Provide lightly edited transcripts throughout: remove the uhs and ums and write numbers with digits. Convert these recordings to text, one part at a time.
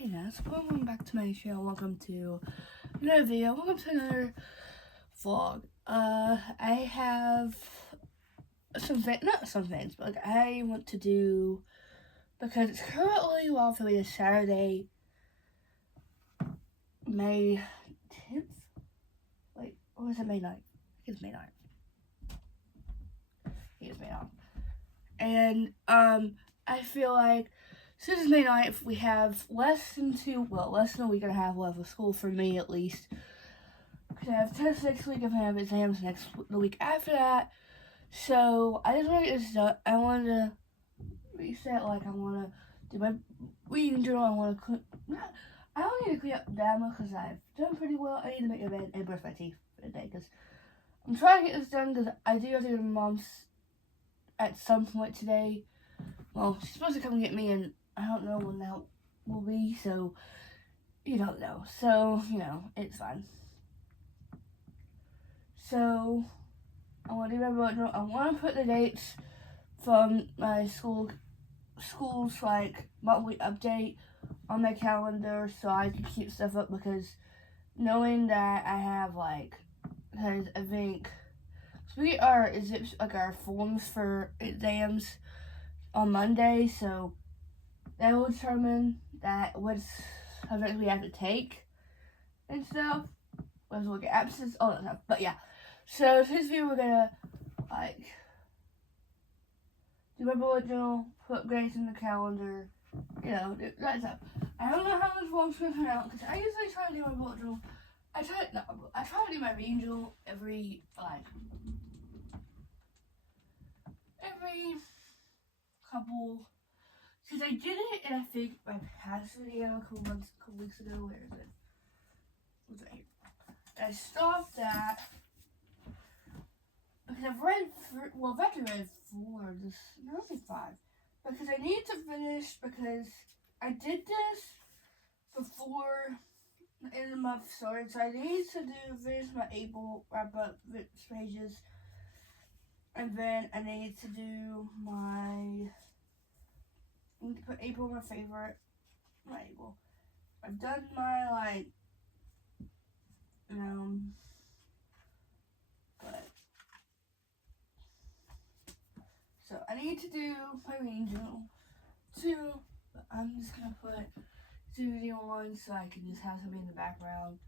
Hey guys, welcome back to my channel. Welcome to another video. Welcome to another vlog. I have not some things, but I want to do, because it's currently, well, for me, it's Saturday, May 10th? Wait, or is it May 9th? I think it's May 9th. I think it's May 9th. And, I feel like since it's May 9th, we have less than a week and a half left of school, for me at least. Because I have tests next week, and I have exams the week after that. So I just want to get this done. I want to reset, I want to do my reading journal. I don't need to clean up the demo because I've done pretty well. I need to make a bed and brush my teeth for the day because I'm trying to get this done because I do have to go to Mom's at some point today. Well, she's supposed to come get me, and I don't know when that will be, so you don't know. So, it's fine. So, I want to do my bullet journal. I want to put the dates from my school's monthly update on my calendar so I can keep stuff up, because knowing that I have because I think we get our forms for exams on Monday, so that will determine what subjects we have to take and stuff. Let's look at absence, all that stuff. But yeah, so this video we're gonna do my bullet journal, put grades in the calendar, that stuff. I don't know how this vlog's gonna turn out because I usually try to do my bullet journal. I try to do my reading journal every couple, because I did it in I think my past video a couple weeks ago. Where is it? It's right here. And I stopped that because I've actually read 4, maybe 5, because I need to finish, because I did this before the end of the month started, so I need to finish my April wrap-up pages, and then I need to put April my favorite, April. I've done my, but, so I need to do my reading journal too, but I'm just gonna put the video on so I can just have something in the background.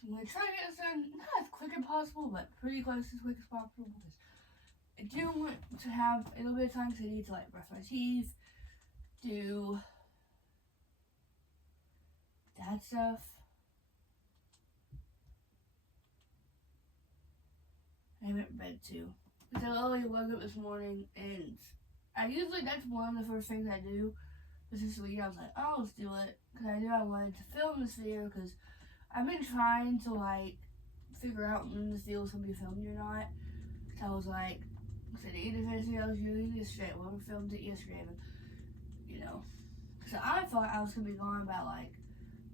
So I'm gonna try to get this done, not as quick as possible, but pretty close as quick as possible, because I do want to have a little bit of time, because I need to brush my teeth, do that stuff. I went to bed too, because I literally woke up this morning, and that's one of the first things I do. This week I was like, oh, let's do it, because I knew I wanted to film this video, because I've been trying to figure out when this video was going to be filmed or not. So I was like, I need to finish the video I was doing yesterday. Well, we filmed it yesterday, but because I thought I was going to be gone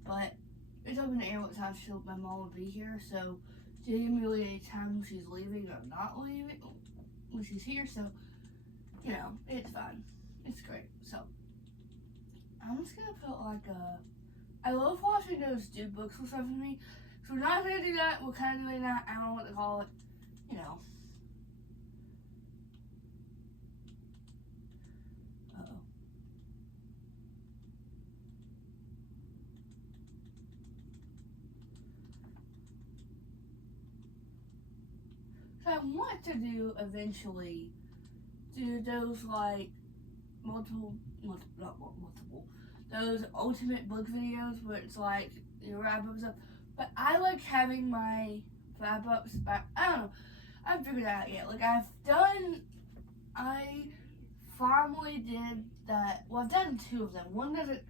but it's up in the air what time my mom would be here, so she didn't give me really any time when she's leaving or not leaving when she's here, so it's fine. It's great. So I'm just gonna put I love watching those do books or something for me. So we're not gonna do that. We're kind of doing that. I don't know what to call it. Uh-oh. So I want to eventually do those those ultimate book videos where it's wrap ups up. But I like having my wrap ups back. I don't know. I haven't figured that out yet. I finally did that. Well, I've done 2 of them.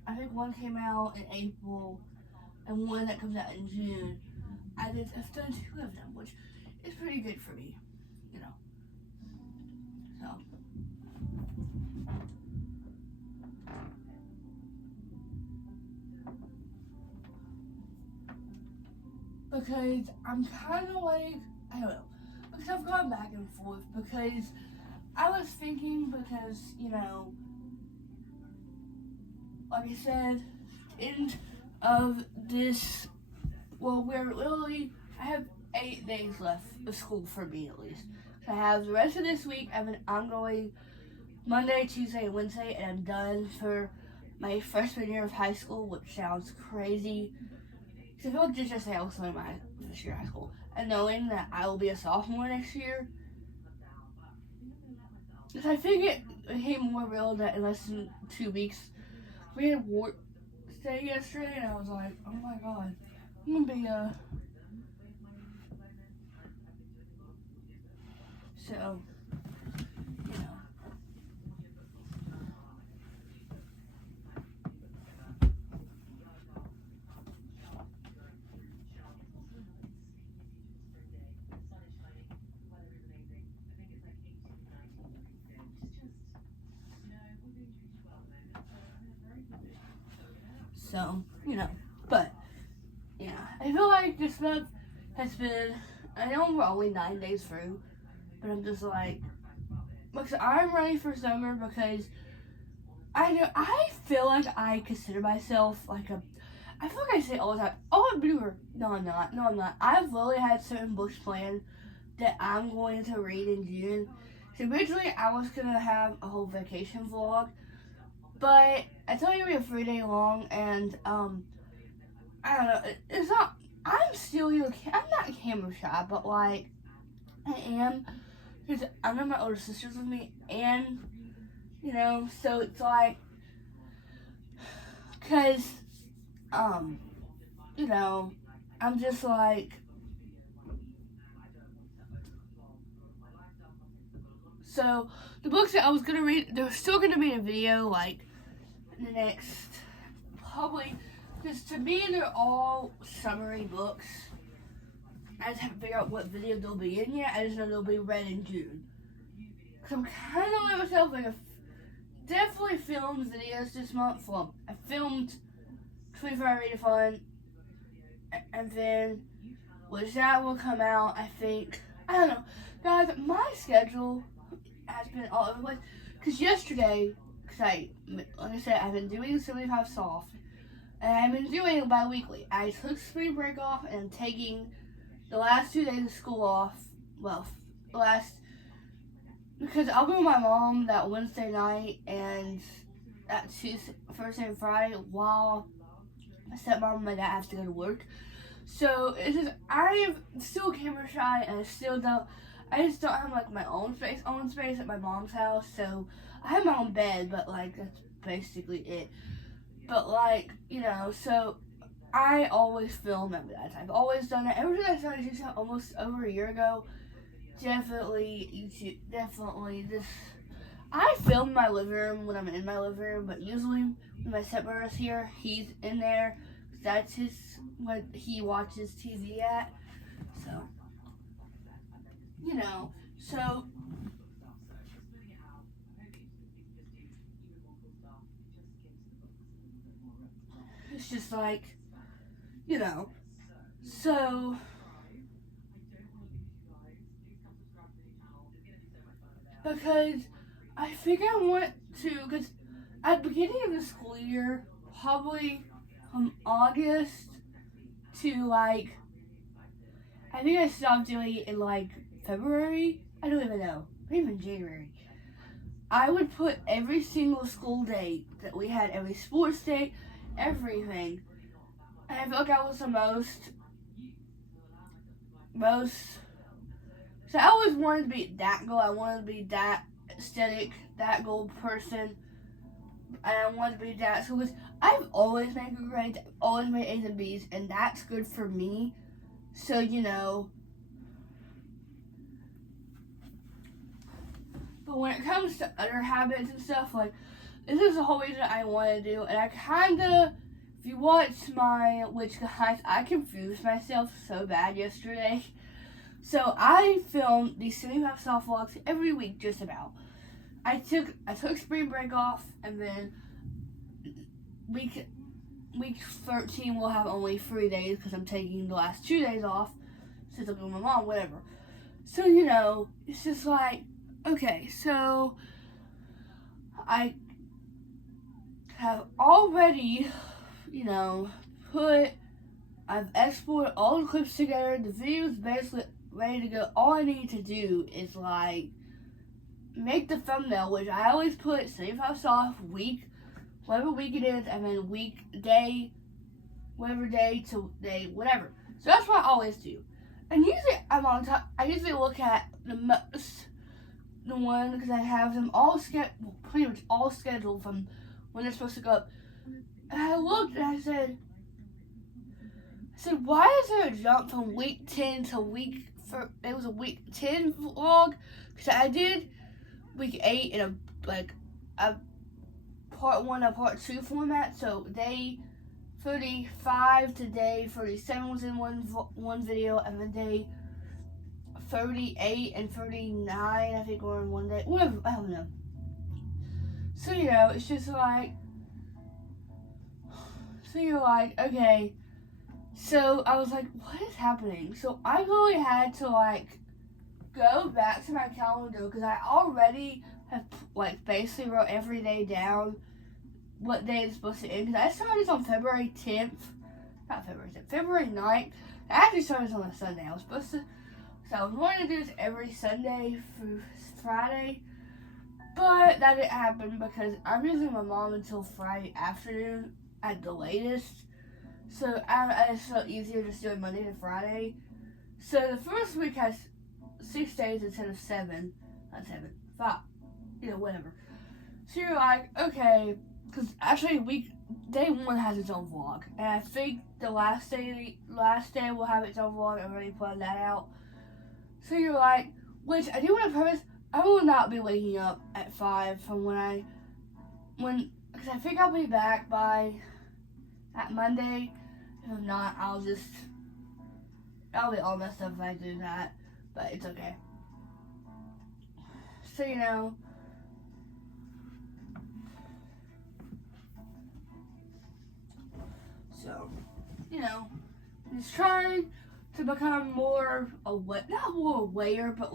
I think one came out in April, and one that comes out in June. I've done 2 of them, which is pretty good for me, So. Because I'm kind of I don't know, because I've gone back and forth, because I was thinking because, like I said, end of this, I have 8 days left of school for me at least. So I have the rest of this week. I'm going Monday, Tuesday, Wednesday, and I'm done for my freshman year of high school, which sounds crazy. Because I feel like just yesterday I was starting my first year of high school. And knowing that I will be a sophomore next year, because I think it became more real that in less than 2 weeks, we had Wart Day yesterday, and I was like, oh my god, I'm gonna be so, you know. So, but, yeah, I feel like this month has been, I know we're only 9 days through, but I'm just like, because I'm ready for summer because I feel like I consider myself like I feel like I say it all the time, oh, I'm a believer. No, I'm not. I've literally had certain books planned that I'm going to read in June. So originally I was going to have a whole vacation vlog, but I told you it'd be a 3-day long, and I don't know, it's not, I'm not camera shy, but like, I am, because I know my older sister's with me, and, so it's like, because, I'm just like, so, the books that I was going to read, they're still going to be in a video, like, in the next, probably, because to me, they're all summary books. I just haven't figured out what video they'll be in yet. I just know they'll be read in June. Because I'm kind of like myself, like, definitely filmed videos this month. Well, I filmed 24-hour readathon, and then, which that will come out, I think, I don't know. Guys, my schedule has been all over the place. Because yesterday, like I said, I've been doing 75 soft, and I've been doing it bi-weekly. I took spring break off, and I'm taking the last 2 days of school off. Well, because I'll be with my mom that Wednesday night and that Thursday and Friday while my stepmom and my dad have to go to work. So it's just, I'm still camera shy, and I just don't have like my own space at my mom's house. So I have my own bed, but like that's basically it. But like, so I always film at that time. I've always done it. Ever since I started YouTube almost over a year ago, definitely this. I film my living room when I'm in my living room, but usually when my stepbrother's here, he's in there. That's what he watches TV at. So, so it's just like, so because I think I want to, because at the beginning of the school year, probably from August to like, I think I stopped doing it in like February. I don't even know, maybe even January. I would put every single school day that we had, every sports day, everything. And I feel like I was the most. So I always wanted to be that goal. I wanted to be that aesthetic, that goal person. And I wanted to be that. So I've always made good grades, I've always made A's and B's, and that's good for me. So, but when it comes to other habits and stuff, like, this is the whole reason I want to do. And I kind of, if you watch which guys, I confused myself so bad yesterday. So I filmed these 75 soft vlogs every week, just about. I took spring break off, and then week 13 we'll have only 3 days because I'm taking the last 2 days off since I'm with my mom, whatever. So it's just like Okay, so I have already, I've exported all the clips together. The video is basically ready to go. All I need to do is make the thumbnail, which I always put 75 off week, whatever week it is, and then day, whatever day to day, whatever. So that's what I always do. And usually I'm on top. I usually look at the one because I have them all pretty much all scheduled from when they're supposed to go up. And I looked and I said, why is there a jump from week 10 to it was a week 10 vlog? Because I did week 8 in a part 1 and part 2 format. So day 35 to day 37 was in one video, and then day 38 and 39 I think were in one day. Whatever, I don't know. So it's just you're like, okay. So I was like, what is happening? So I really had to go back to my calendar because I already have basically wrote every day down what day it's supposed to end. Because I started on February 10th, not February 10th, February 9th. I actually started on a Sunday. So I was wanting to do this every Sunday through Friday, but that didn't happen because I'm using my mom until Friday afternoon at the latest. So I just felt easier just doing Monday to Friday. So the first week has 6 days instead of 7. Not 7, 5. Whatever. So you're like, okay, because actually day 1 has its own vlog. And I think the last day will have its own vlog. I already planned that out. So you're like, which I do want to preface, I will not be waking up at 5 from because I think I'll be back by that Monday. If not, I'll be all messed up if I do that, but it's okay. So, just trying to become more aware, not more aware, but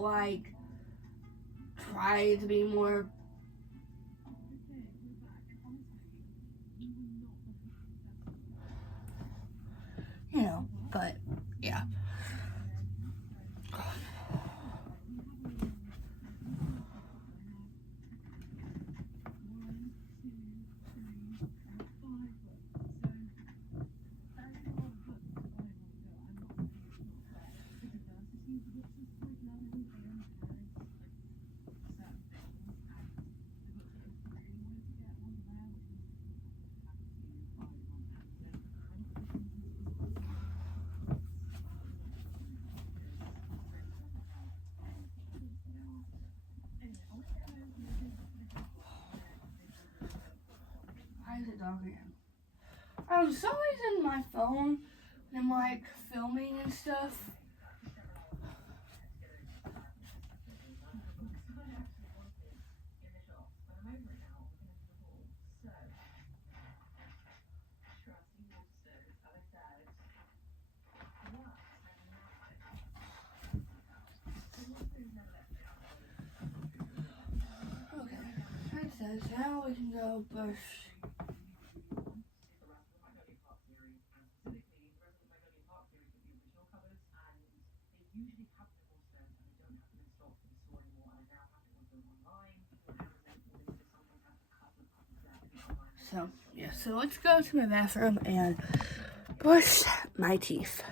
trying to be more but yeah. Why is it dog again? For some reason my phone, when I'm filming and stuff, okay, it says now we can go brush. So, yeah, so let's go to my bathroom and brush my teeth.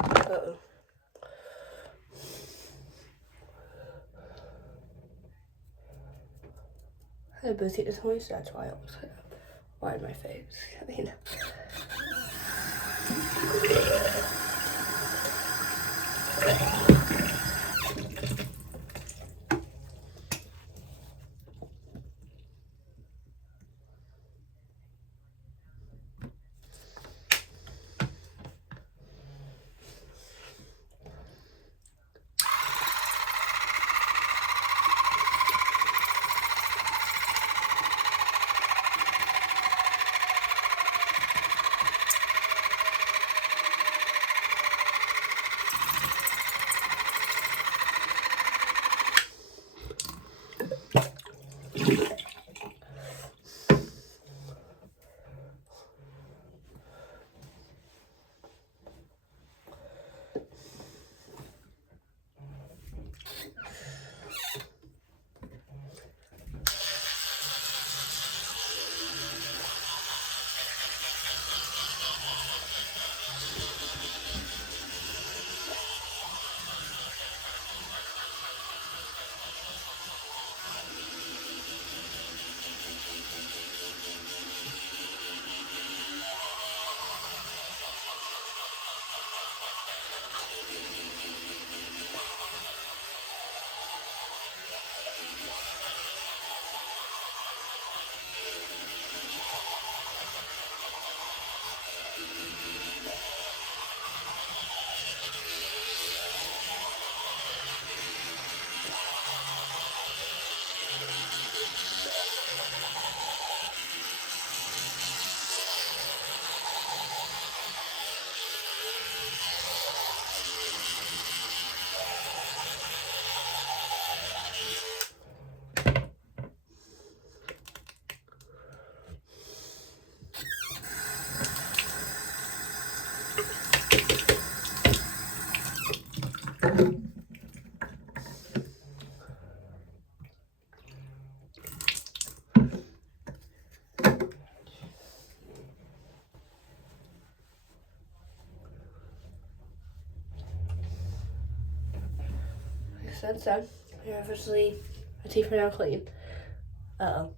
Uh-oh. I had a busy this morning, so that's why I almost had to wipe my face. I mean, Since then, you're officially a teeth are now clean. Uh-oh.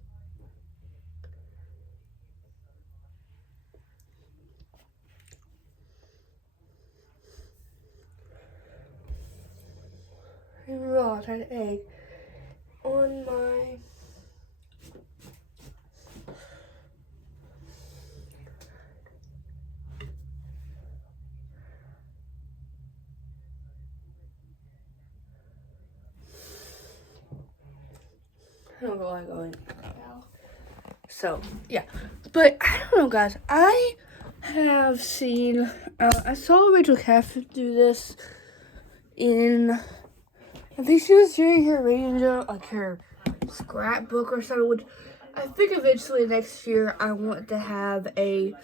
Raw an egg on my I don't know where I'm going now. So yeah, but I don't know, guys. I have seen. I saw Rachel Caff do this in. I think she was doing her ranger, like her scrapbook or something. Which I think eventually next year I want to have a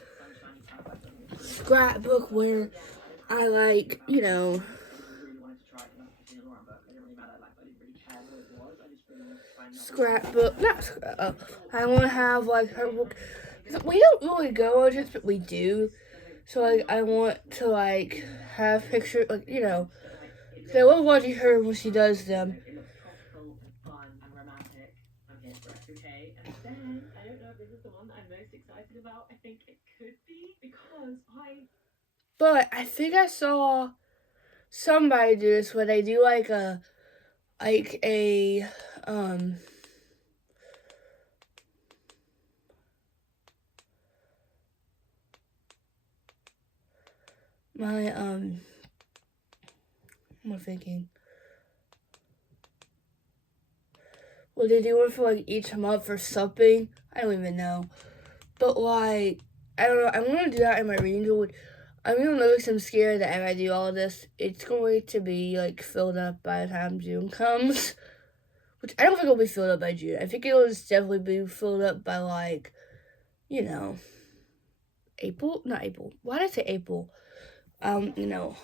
scrapbook where I like, you know. Scrapbook, not scrapbook. I want to have like her book. We don't really go on trips, but we do. So like, I want to like have pictures, like, you know. So I love watching her when she does them. But I think I saw somebody do this where they do like a my I'm thinking. Well, they do one for like each month or something. I don't even know. But like, I don't know. I want to do that in my reading journal. I'm gonna notice I'm scared that if I do all this, it's going to be like filled up by the time June comes. Which I don't think it'll be filled up by June. I think it'll just definitely be filled up by like, you know, April. Not April. Why did I say April? You know.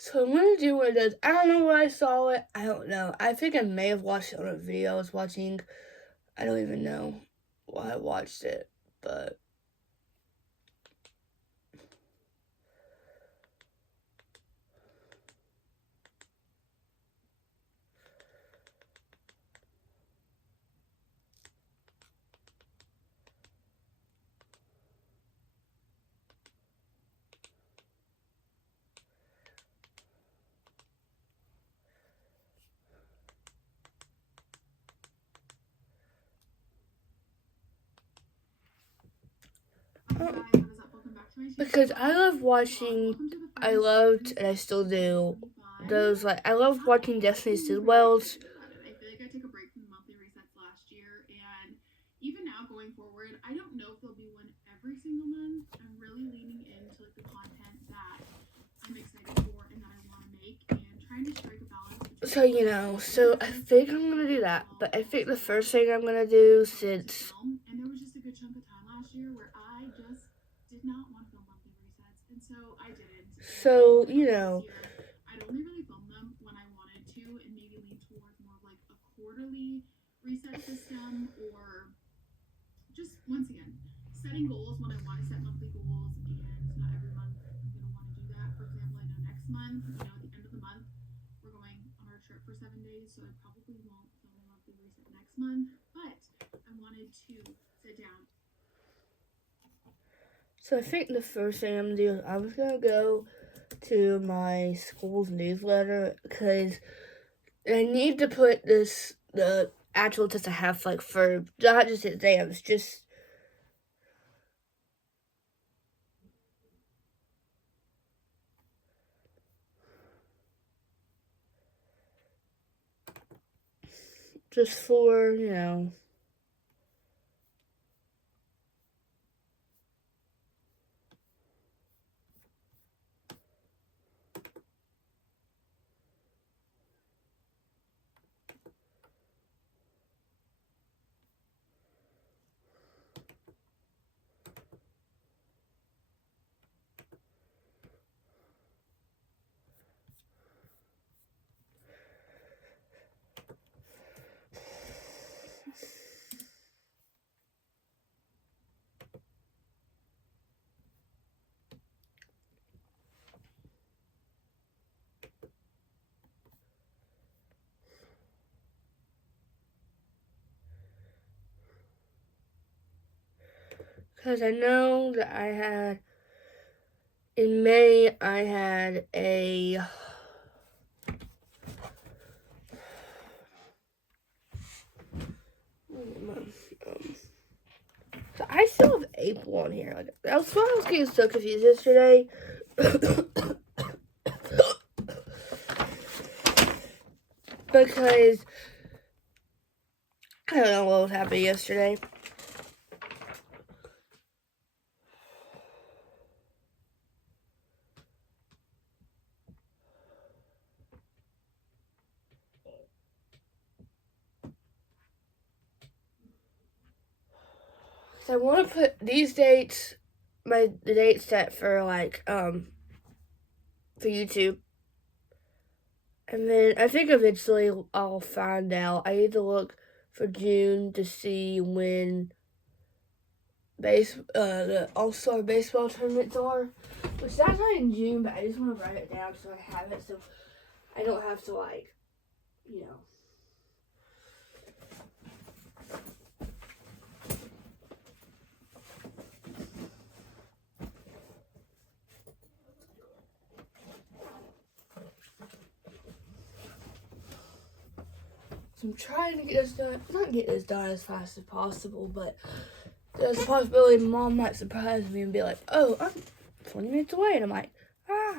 So I'm gonna do one of those. I don't know where I saw it. I don't know. I think I may have watched it on a video I was watching. I don't even know why I watched it, but because I love watching, I loved, and I still do, those, like, I love watching Destiny's Wells. I feel like I took a break from the monthly resets last year, and even now going forward, I don't know if there'll be one every single month. I'm really leaning into like the content that I'm excited for and that I want to make, and trying to strike a balance. So, you know, so I think I'm gonna do that, but I think the first thing I'm gonna do, since, and there was just a good chunk of time last year where I just did not want to film monthly resets, and so I didn't. so, you know, I'd only really film them when I wanted to, and maybe lean towards more of like a quarterly reset system, or just once again setting goals when I want to set monthly goals, and not every month I'm going to want to do that. For example, I know next month, you know, at the end of the month, we're going on our trip for 7 days, so I probably won't film a monthly reset next month, but I wanted to sit down. So I think the first thing I'm gonna do is I'm just gonna go to my school's newsletter, because I need to put the actual test I have, like, for not just exams, just for, you know. Because I know that I had, in May, I had a, so I still have April on here. Like, that's why I was getting so confused yesterday. Because I don't know what was happening yesterday. So I want to put these dates, the dates set for like for YouTube, and then I think eventually I'll find out. I need to look for June to see when the All-Star baseball tournaments are, which that's not in June, but I just want to write it down so I have it, so I don't have to like, you know. So I'm trying to get this done, not get this done as fast as possible, but there's a possibility Mom might surprise me and be like, oh, I'm 20 minutes away, and I'm like, ah.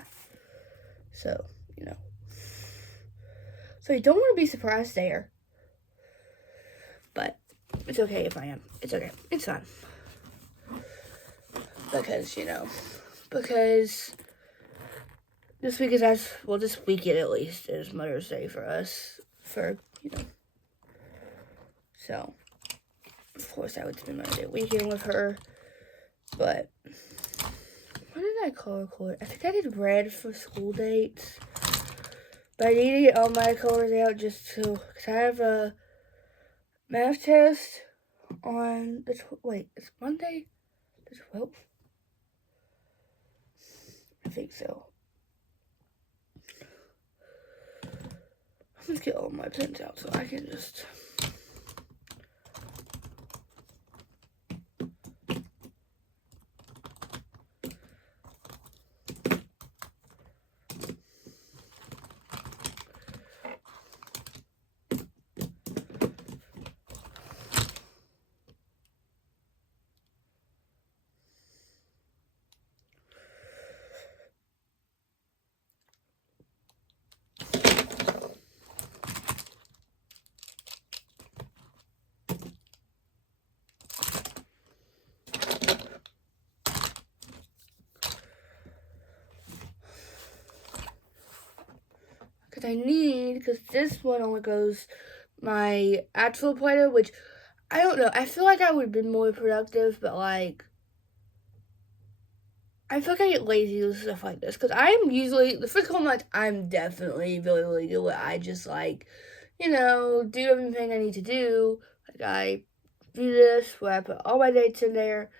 So, you know. So you don't want to be surprised there. But it's okay if I am. It's okay. It's fine. Because, you know, because this week is this weekend at least is Mother's Day for us. You know. So, of course, I would spend Mother's Day weekend with her. But, what did I color code? I think I did red for school dates. But I need to get all my colors out just to, because I have a math test on it's Monday the 12th? I think so. Let's get all my pens out so I can just... Because this one only goes my actual Play-Doh, which, I don't know, I feel like I would have been more productive, but, like, I feel like I get lazy with stuff like this, because I am usually, the first couple months, I'm definitely really, really good with it. I just, like, you know, do everything I need to do. Like, I do this, where I put all my dates in there,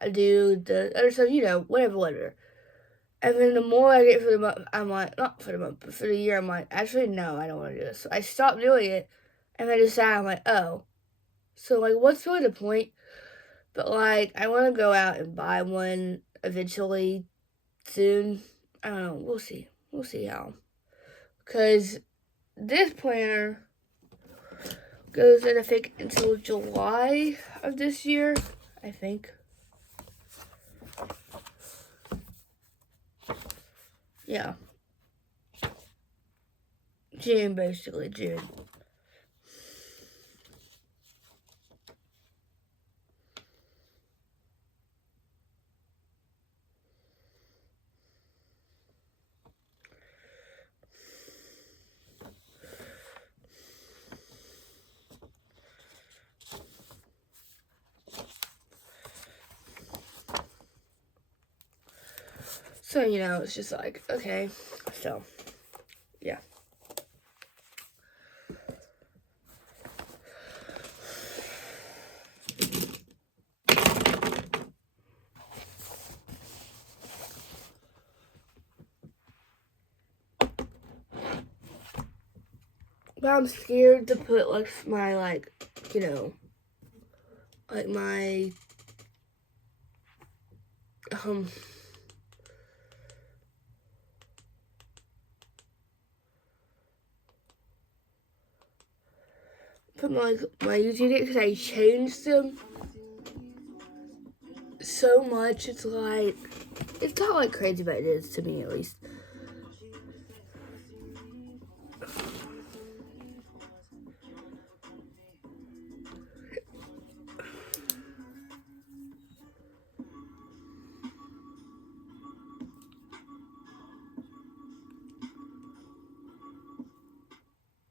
I do the other stuff, you know, whatever. And then the more I get for the month, I'm like, not for the month, but for the year, I'm like, actually, no, I don't want to do this. So I stopped doing it, and I decided, I'm like, oh. So, like, what's really the point? But, like, I want to go out and buy one eventually, soon. I don't know, we'll see. We'll see how. Because this planner goes in, I think, until July of this year, I think. Yeah. June, basically, June. So, you know, it's just like, okay, so, yeah. But I'm scared to put, like, my, like, you know, like, my From like my YouTube because I changed them so much. It's not like crazy, but it is to me at least.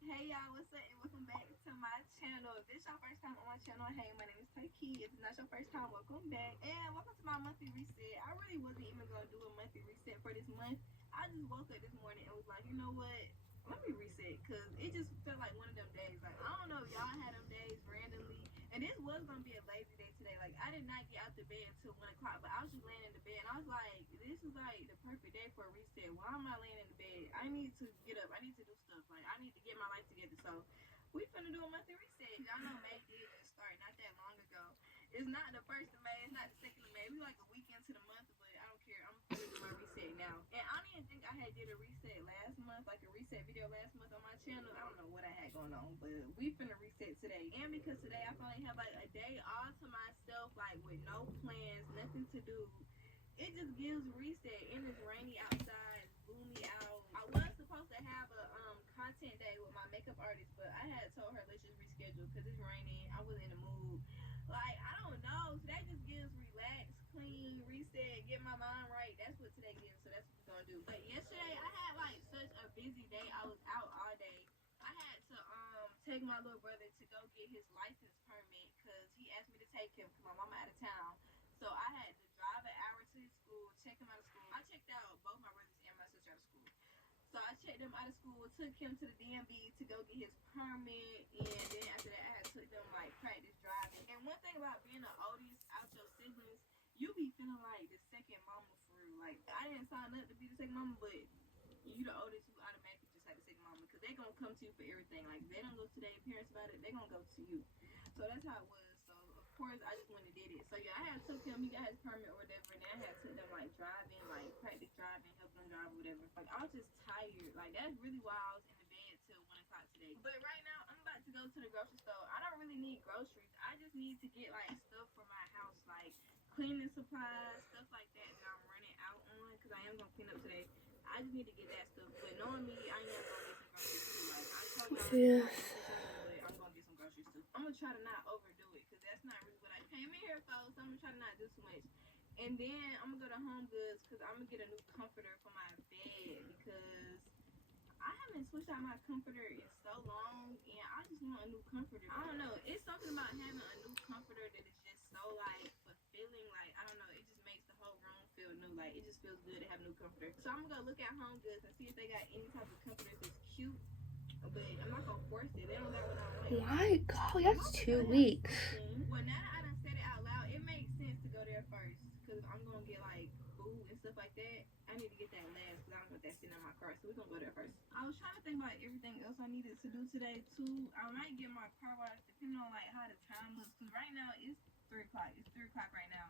Hey y'all, what's up and welcome back to my channel. If this is your first time on my channel, hey, my name is Taiki. If it's not your first time, welcome back. And welcome to my monthly reset. I really wasn't even going to do a monthly reset for this month. I just woke up this morning and was like, you know what? Let me reset because it just felt like one of them days. Like, I don't know if y'all had them days randomly. And this was going to be a lazy day today. Like, I did not get out the bed until 1 o'clock, but I was just laying in the bed. And I was like, this is like the perfect day for a reset. Why am I laying in the bed? I need to get up. I need to do stuff. Like, I need to get my life together. So, we finna do a monthly reset. Y'all know May did just start not that long ago. It's not the 1st of May. It's not the 2nd of May. We like a week into the month, but I don't care. I'm finna do my reset now. And I don't even think I had did a reset last month, like a reset video last month on my channel. I don't know what I had going on, but we finna reset today. And because today I finally have like a day all to myself, like with no plans, nothing to do. It just gives reset. And it's rainy outside, it's gloomy out. I was supposed to have a content day with my makeup artist, but I had told her let's just reschedule because it's raining. I was in the mood. Like, I don't know. Today just gives relax, clean, reset, get my mind right. That's what today gives, so that's what we're gonna do. But yesterday I had like such a busy day. I was out all day. I had to take my little brother to go get his license permit because he asked me to take him because my mama out of town. So I had to drive an hour to his school, check him out of school. I checked out both my brothers and my sister out of school. So I checked them out of school, took him to the DMV to go get his permit, and then after that I had took them like practice driving. And one thing about being the oldest out your siblings, you be feeling like the second mama for real. Like, I didn't sign up to be the second mama, but you the oldest, you automatically just like the second mama because they gonna come to you for everything. Like, if they don't go to their parents about it, they gonna go to you. So that's how it was. So of course I just went and did it. So yeah, I had took him, he got his permit or whatever, and then I had took them like driving, like practice driving, helping them drive or whatever. Like, I was just tired. Like, that's really why I was in the bed till 1 o'clock today. But right now I'm about to go to the grocery store. I don't really need groceries. I just need to get like stuff for my house, like cleaning supplies, stuff like that that I'm running out on because I am gonna clean up today. I just need to get that stuff. But knowing me, I am gonna get some groceries too. Like, I told y'all, Yes. but I'm gonna get some groceries too. I'm gonna try to not overdo it because that's not really what I came in here for. So I'm gonna try to not do too much. And then I'm gonna go to Home Goods because I'm gonna get a new comforter for my bed because I haven't switched out my comforter in so long, and I just want a new comforter. I don't know. It's something about having a new comforter that is just so like fulfilling. Like, I don't know. It just makes the whole room feel new. Like, it just feels good to have a new comforter. So I'm gonna go look at Home Goods and see if they got any type of comforters that's cute. But I'm not gonna force it. They don't got what I want. My God, that's 2 weeks. Well, now that I done said it out loud, it makes sense to go there first because I'm gonna get like food and stuff like that. I need to get that last because I don't want that sitting in my car. So we're gonna go there first. I was trying to think about everything else I needed to do today too. I might get my car washed depending on like how the time looks because right now it's 3 o'clock. It's 3 o'clock right now.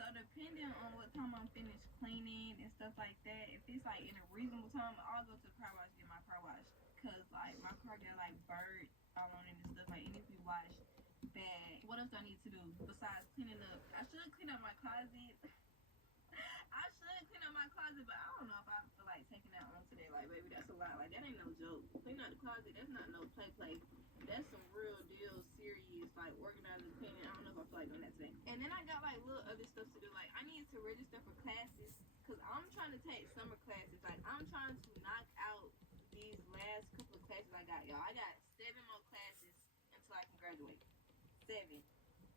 So depending on what time I'm finished cleaning and stuff like that, if it's like in a reasonable time, I'll go to the car wash and get my car washed. Cause like my car got like bird all on it and stuff. Like, it needs to be washed bad. What else do I need to do besides cleaning up? I should clean up my closet. I should clean up my closet, but I don't know if I feel like taking that on today. Like, baby, that's a lot. Like, that ain't no joke. Cleaning out the closet, that's not no play. That's some real deal, serious, like organizing, cleaning. I don't know if I feel like doing that today. And then I got like little other stuff to do. Like, I need to register for classes because I'm trying to take summer classes. Like, I'm trying to knock out these last couple of classes I got, y'all. I got 7 more classes until I can graduate. 7.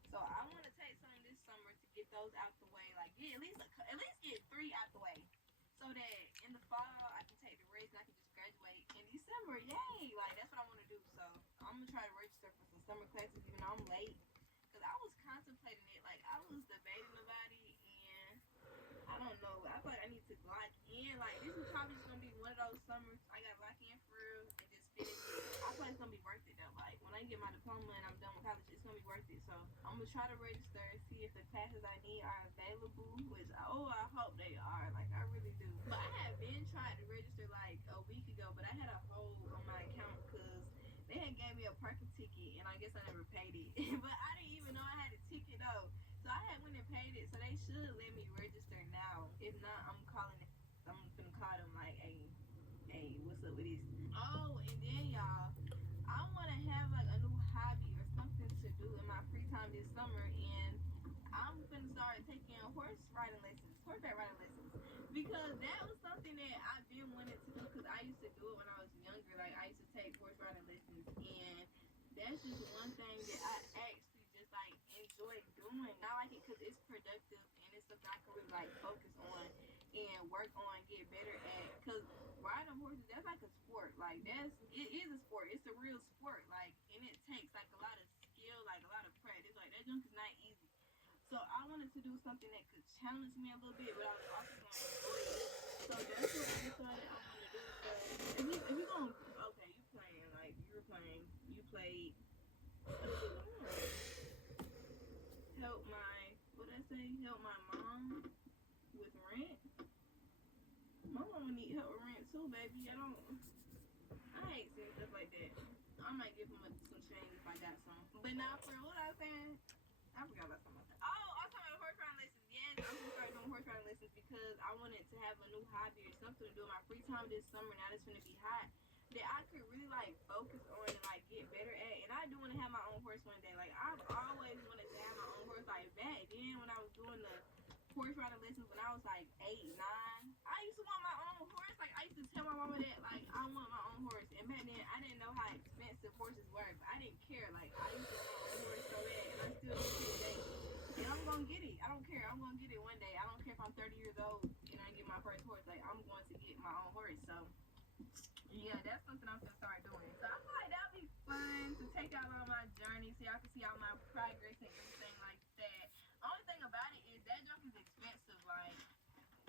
So I want to take some this summer to get those out the way. Like, get at least get 3 out the way, so that in the fall I can take the rest and I can just graduate in December. Yay! Like, that's what I want to do. So I'm gonna try to register for some summer classes even though I'm late. Cause I was contemplating it. Like, I was debating about it, and I don't know. I feel like I need to lock in. Like, this is probably just gonna be one of those summers I gotta lock in for real and just finish it. I feel like it's gonna be worth it though. Like, when I get my diploma and I'm done with college, it's gonna be worth it. So I'm I'm gonna try to register and see if the classes I need are available. Which I hope they are. Like I really do. But I had been trying to register like a week ago, but I had a hold on my account because they had gave me a parking ticket, and I guess I never paid it. But I didn't even know I had a ticket though. So I had went and paid it, so they should let me register now. If not, I'm calling it. I'm gonna call them like, hey, what's up with this? Oh, and then y'all, I wanna have like a new hobby or something to do in my free time this summer, and I'm gonna start taking horseback riding lessons, because that was something that I've been wanting to do. Because I used to do it when I was younger. Like I used to take horse riding lessons, and that's just one thing that I actually just like enjoy doing. I like it because it's productive and it's something I can really like focus on and work on, get better at. Because riding horses, that's like a sport. Like it is a sport. It's a real sport. Like, and it takes like a lot of skill, like a lot of practice. Like that junk is not easy. So I wanted to do something that could challenge me a little bit, but I was also going to enjoy it. So that's what I decided I want to do. So if you gonna, okay, you playing, like you're playing, you played. Help my mom with rent. My mama need help with rent too, baby. I hate seeing stuff like that. I might give him some change if I got some. But now for what I was saying, I forgot about something. Oh, I was talking about horse riding lessons. Yes, I'm gonna start doing horse riding lessons because I wanted to have a new hobby or something to do in my free time this summer. Now it's gonna be hot, that I could really like focus on and like get better at. And I do want to have my own horse one day. Like I've always wanted to have my own horse. Like back then when I was doing the horse riding lessons when I was like 8, 9, I used to want my own horse. Like I used to tell my mama that like I want my own horse. And back then I didn't know how expensive horses were, but I didn't care. Like I used to want my own horse so bad, and I still do to this day. And I'm gonna get it. I don't care. I'm gonna get it one day. I don't care if I'm 30 years old and I get my first horse. Like I'm going to get my own horse. So yeah, that's something I'm gonna start doing. So I feel like that'll be fun to take y'all on my journey so y'all can see all my progress and everything like that. Only thing about it is that junk is expensive. Like,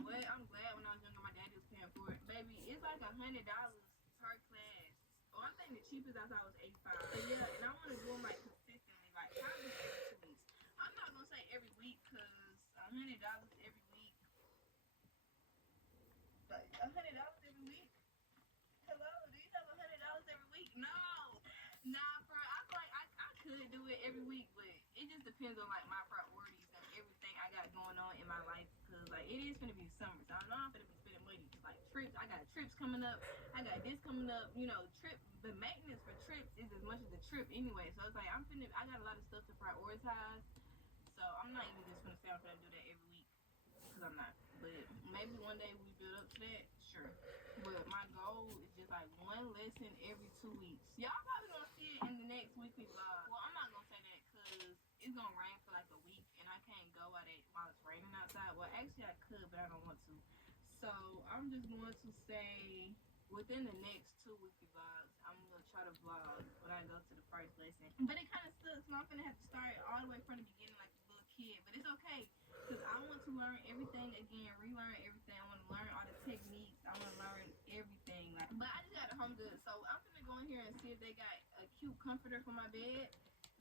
well, I'm glad when I was younger my daddy was paying for it. Baby, it's like $100 per class. Oh, I think the cheapest I saw was $85. So yeah, and I want to do them like consistently, like probably every 2 weeks. I'm not gonna say every week because $100 every week. Like $100 every week. Hello, do you have $100 every week? No. Nah, bro. I feel like I could do it every week, but it just depends on like my priorities and everything I got going on in my life. Cause like it is gonna be summer, so I know I'm gonna be spending money. Cause like trips, I got trips coming up. I got this coming up. You know, the maintenance for trips is as much as the trip anyway. So it's like I got a lot of stuff to prioritize. So I'm not even just gonna say I'm gonna do that every week. Cause I'm not. But maybe one day we build up to that, sure. But my goal is just like one lesson every 2 weeks. Y'all probably gonna see it in the next weekly vlog. Well, I'm not gonna say that because it's gonna rain for like a week and I can't go out while it's raining outside. Well, actually I could, but I don't want to. So I'm just going to say within the next 2 weekly vlogs, I'm gonna try to vlog when I go to the first lesson. But it kind of sucks, so I'm gonna have to start all the way from the beginning like a little kid. But it's okay. Because I want to learn everything again, relearn everything. I want to learn all the techniques. I want to learn everything. But I just got a Home Goods. So I'm going to go in here and see if they got a cute comforter for my bed.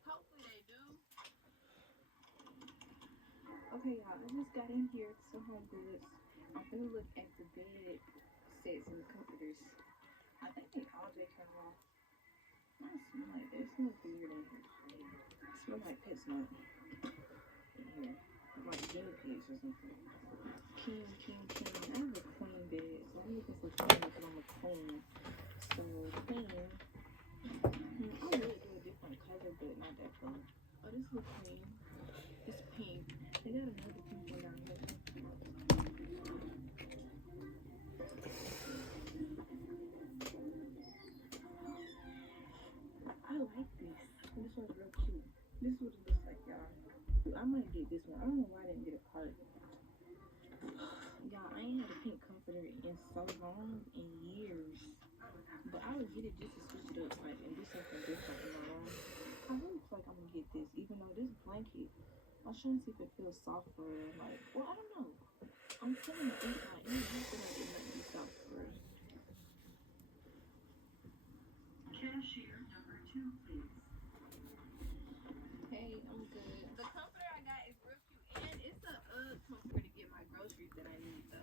Hopefully they do. Okay, y'all. I just got in here to Home Goods. I'm going to look at the bed sets and the comforters. I think they all just turned off. I don't smell like that. It smells weird in here. It smells like PetSmart in here. Like guinea pigs or something. King. I have a queen bed, so I'm looking for queen because I'm a queen. So queen, I would do a different color, but not that color. Oh, this is a queen. It's pink. They got another pink one down here. I like this. This one's real cute. This is what it looks like, y'all. I might get this one. I don't know why I didn't get a part. Y'all, I ain't had a pink comforter in so long, in years. But I would get it just to switch it up, like, and do something different in my room. I really feel like I'm gonna get this, even though this blanket, I'm trying to see if it feels softer, like, well, I don't know. I'm feeling it inside, and I feel like it might be softer. Cashier number 2, please. Hey, I'm good. The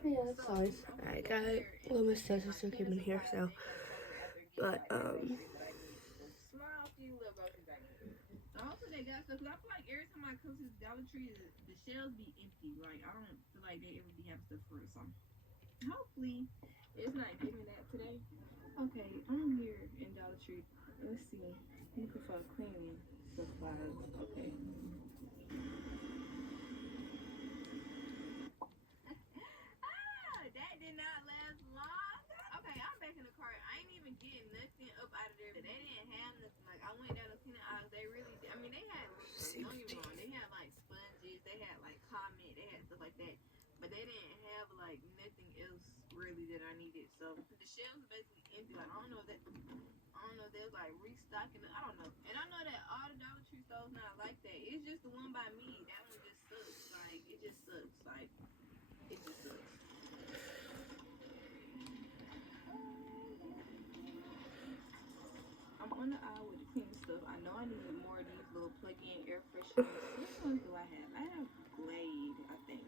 Yeah, that's fine. I got little Miss Tessa still came in here, so. But, Small few little groceries I need. Hopefully they got stuff. 'Cause I feel like every time I come to this Dollar Tree, the shelves be empty. Like, I don't feel like they ever be having stuff for us. So hopefully it's not giving that today. Okay, I'm here in Dollar Tree. Let's see. Looking for cleaning supplies. Okay. That did not last long. Okay, I'm back in the car. I ain't even getting nothing up out of there. They didn't have nothing. Like, I went down to clean aisles. They really did. I mean, they had, don't get me wrong, they had like sponges, they had like comment, they had stuff like that. But they didn't have like nothing else really that I needed. So the shelves are basically empty. Like, I don't know if they was like restocking it. I don't know. And I know that all the Dollar Tree stores not like that. It's just the one by me. That one just sucks. Like, it just sucks. Like, it just sucks. I'm on the aisle with the cleaning stuff. I know I need more of these little plug-in air fresheners. Which ones do I have? I have Glade, I think.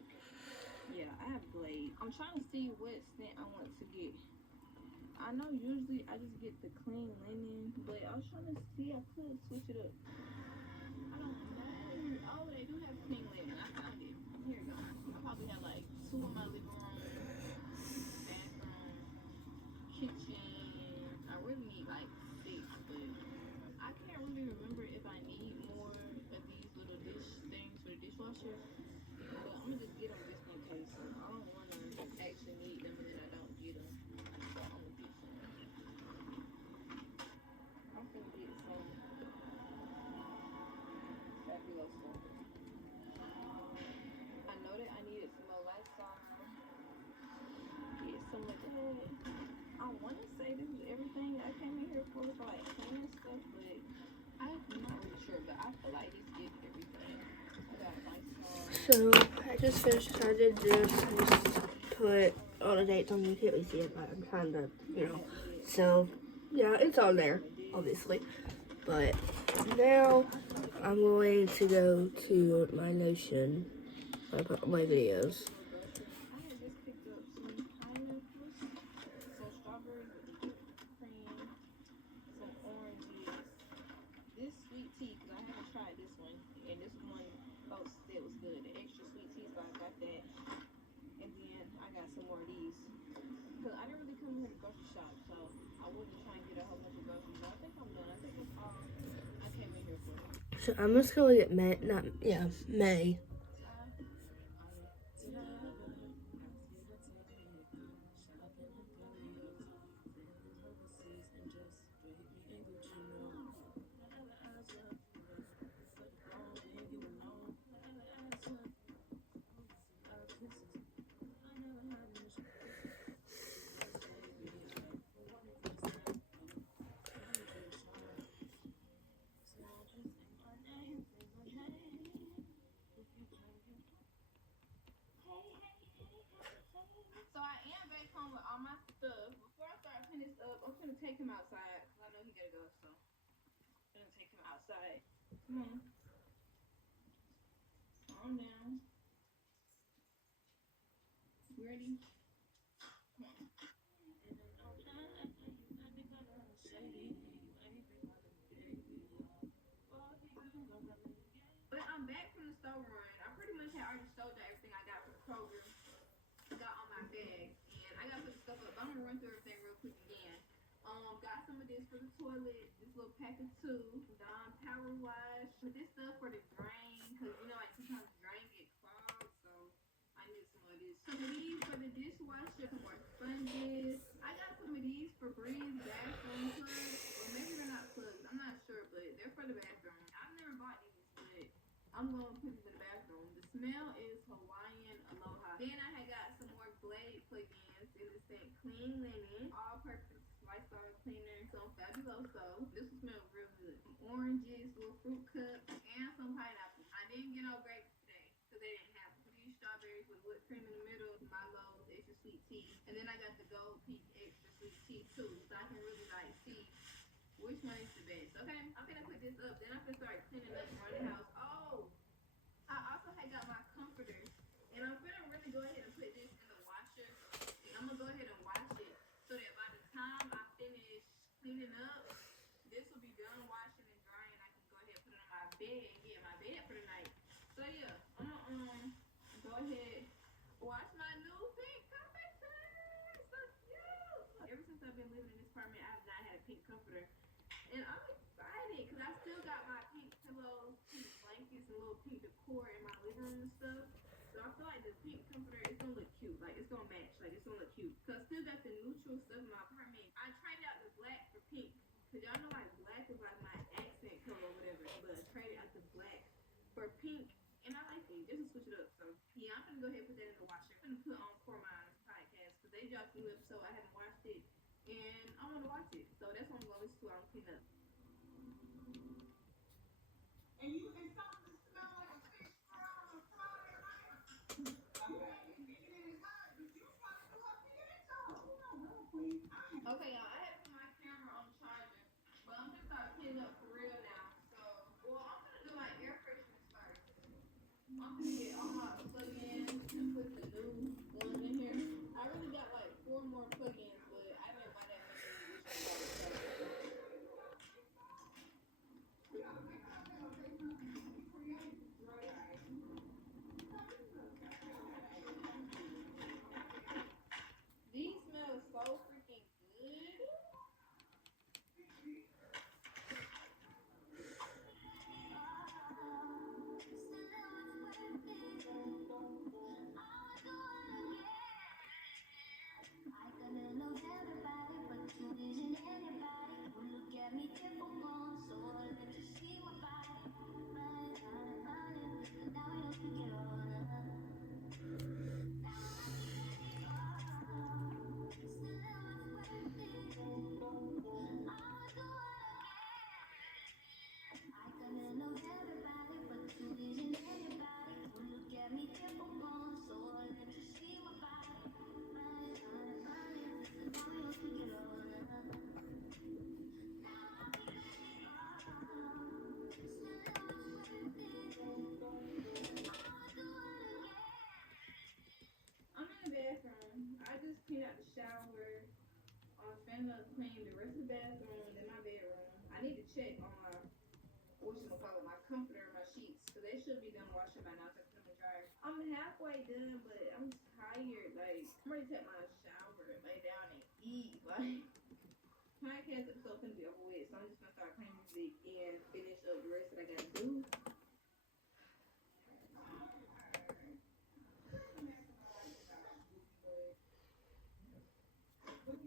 Yeah, I have Glade. I'm trying to see what scent I want to get. I know usually I just get the clean linen, but I was trying to see I could switch it up. I don't know. Oh, they do have clean linen. I found it. Here we go. I probably have like 2 in my living room, bathroom, kitchen. I really need like 6, but I can't really remember if I need more of these little dish things for the dishwasher. But I'm gonna just get them just in case. I don't want to actually need them and then I don't get them. So I'm gonna get some. I'm gonna get some fabulous stuff. I know that I needed some more Lysol. Get some of that. I want to say this is everything I came in here for like cleaning stuff, but I'm not really sure. But I feel like this is everything. I got Lysol. so I just finished. I did this. I just put all the dates on. You can't really see it, but I'm trying to, So, yeah, it's on there, obviously. But now I'm going to go to my Notion. I put my videos. I had just picked up some pineapples, some strawberries with the whipped cream, some oranges. This sweet tea, because I haven't tried this one, and this one folks said was good. The extra sweet tea, so I got that. And then I got some more of these. Because I didn't really come here to grocery shop, so I wasn't trying to get a whole bunch of groceries. But I think I'm done. I think that's all I came in here for. So I'm just going to get May. So I am back home with all my stuff. Before I start putting this up, I'm gonna take him outside because I know he gotta go. So I'm gonna take him outside. Come on. Calm down. You ready? Come on. But I'm back from the store run. I pretty much had already showed you everything I got from Kroger. Got on my bag, and I gotta put the stuff up. I'm gonna run through everything real quick again. Got some of this for the toilet, this little pack of 2, Dawn Power Wash. With this stuff for the drain, cause like sometimes the drain get clogged, so I need some of this. Some of these for the dishwasher, some more sponges. I got some of these for Breeze bathroom plugs, or maybe they're not plugs. I'm not sure, but they're for the bathroom. I've never bought these, but I'm gonna put these in the bathroom. The smell is Hawaiian Aloha. Then I had got some more Glade plug-ins in the scent Clean Linen, all-purpose Lysol cleaner, some Fabuloso. This one smells real good. Some oranges, little fruit cups, and some pineapples. I didn't get no grapes today because they didn't have them. These strawberries with whipped cream in the middle, Milo's extra sweet tea, and then I got the Gold Peak extra sweet tea too, so I can really like see which one is the best. Okay, I'm gonna put this up. Then I'm gonna start cleaning up around the house. Oh, I also had got my comforters, and I'm gonna really go ahead and put this in the washer ahead, watch my new pink comforter. So cute. Ever since I've been living in this apartment, I have not had a pink comforter. And I'm excited because I still got my pink pillows, pink blankets, and little pink decor in my living room and stuff. So I feel like the pink comforter is gonna look cute. Like it's gonna match. Like it's gonna look cute. Cause I still got the neutral stuff in my apartment. I traded out the black for pink. Cause y'all know like black is like my accent color or whatever. But I traded out the black for pink. And I like it. Just to switch it up. So yeah, I'm gonna go ahead and put that in the washer. I'm gonna put on Core Minds podcast because they dropped a new episode. I haven't watched it. And I want to watch it. So that's what I'm gonna listen to. I'm clean up. And you and something smell like a fish fry on a Friday night. Okay, y'all, I had to put my camera on the charger, but I'm gonna start cleaning up for real now. So, well, I'm gonna do my air fresheners first. I'm gonna get all my plug-ins and put the new ones in here. I really got like 4 more plug-ins, but I didn't buy that many. These smell so freaking good. I'm in the bathroom. I just cleaned out the shower. I'm finna clean the rest of the bathroom, then my bedroom. I need to check on my my comforter and my sheets. So they should be done washing by now, so I put them in the dryer. I'm halfway done, but I'm tired. Like, I'm ready to take my shower, lay down and eat. Like, podcast episode gonna be over with, so I'm just gonna start playing music and finish up the rest that I gotta do.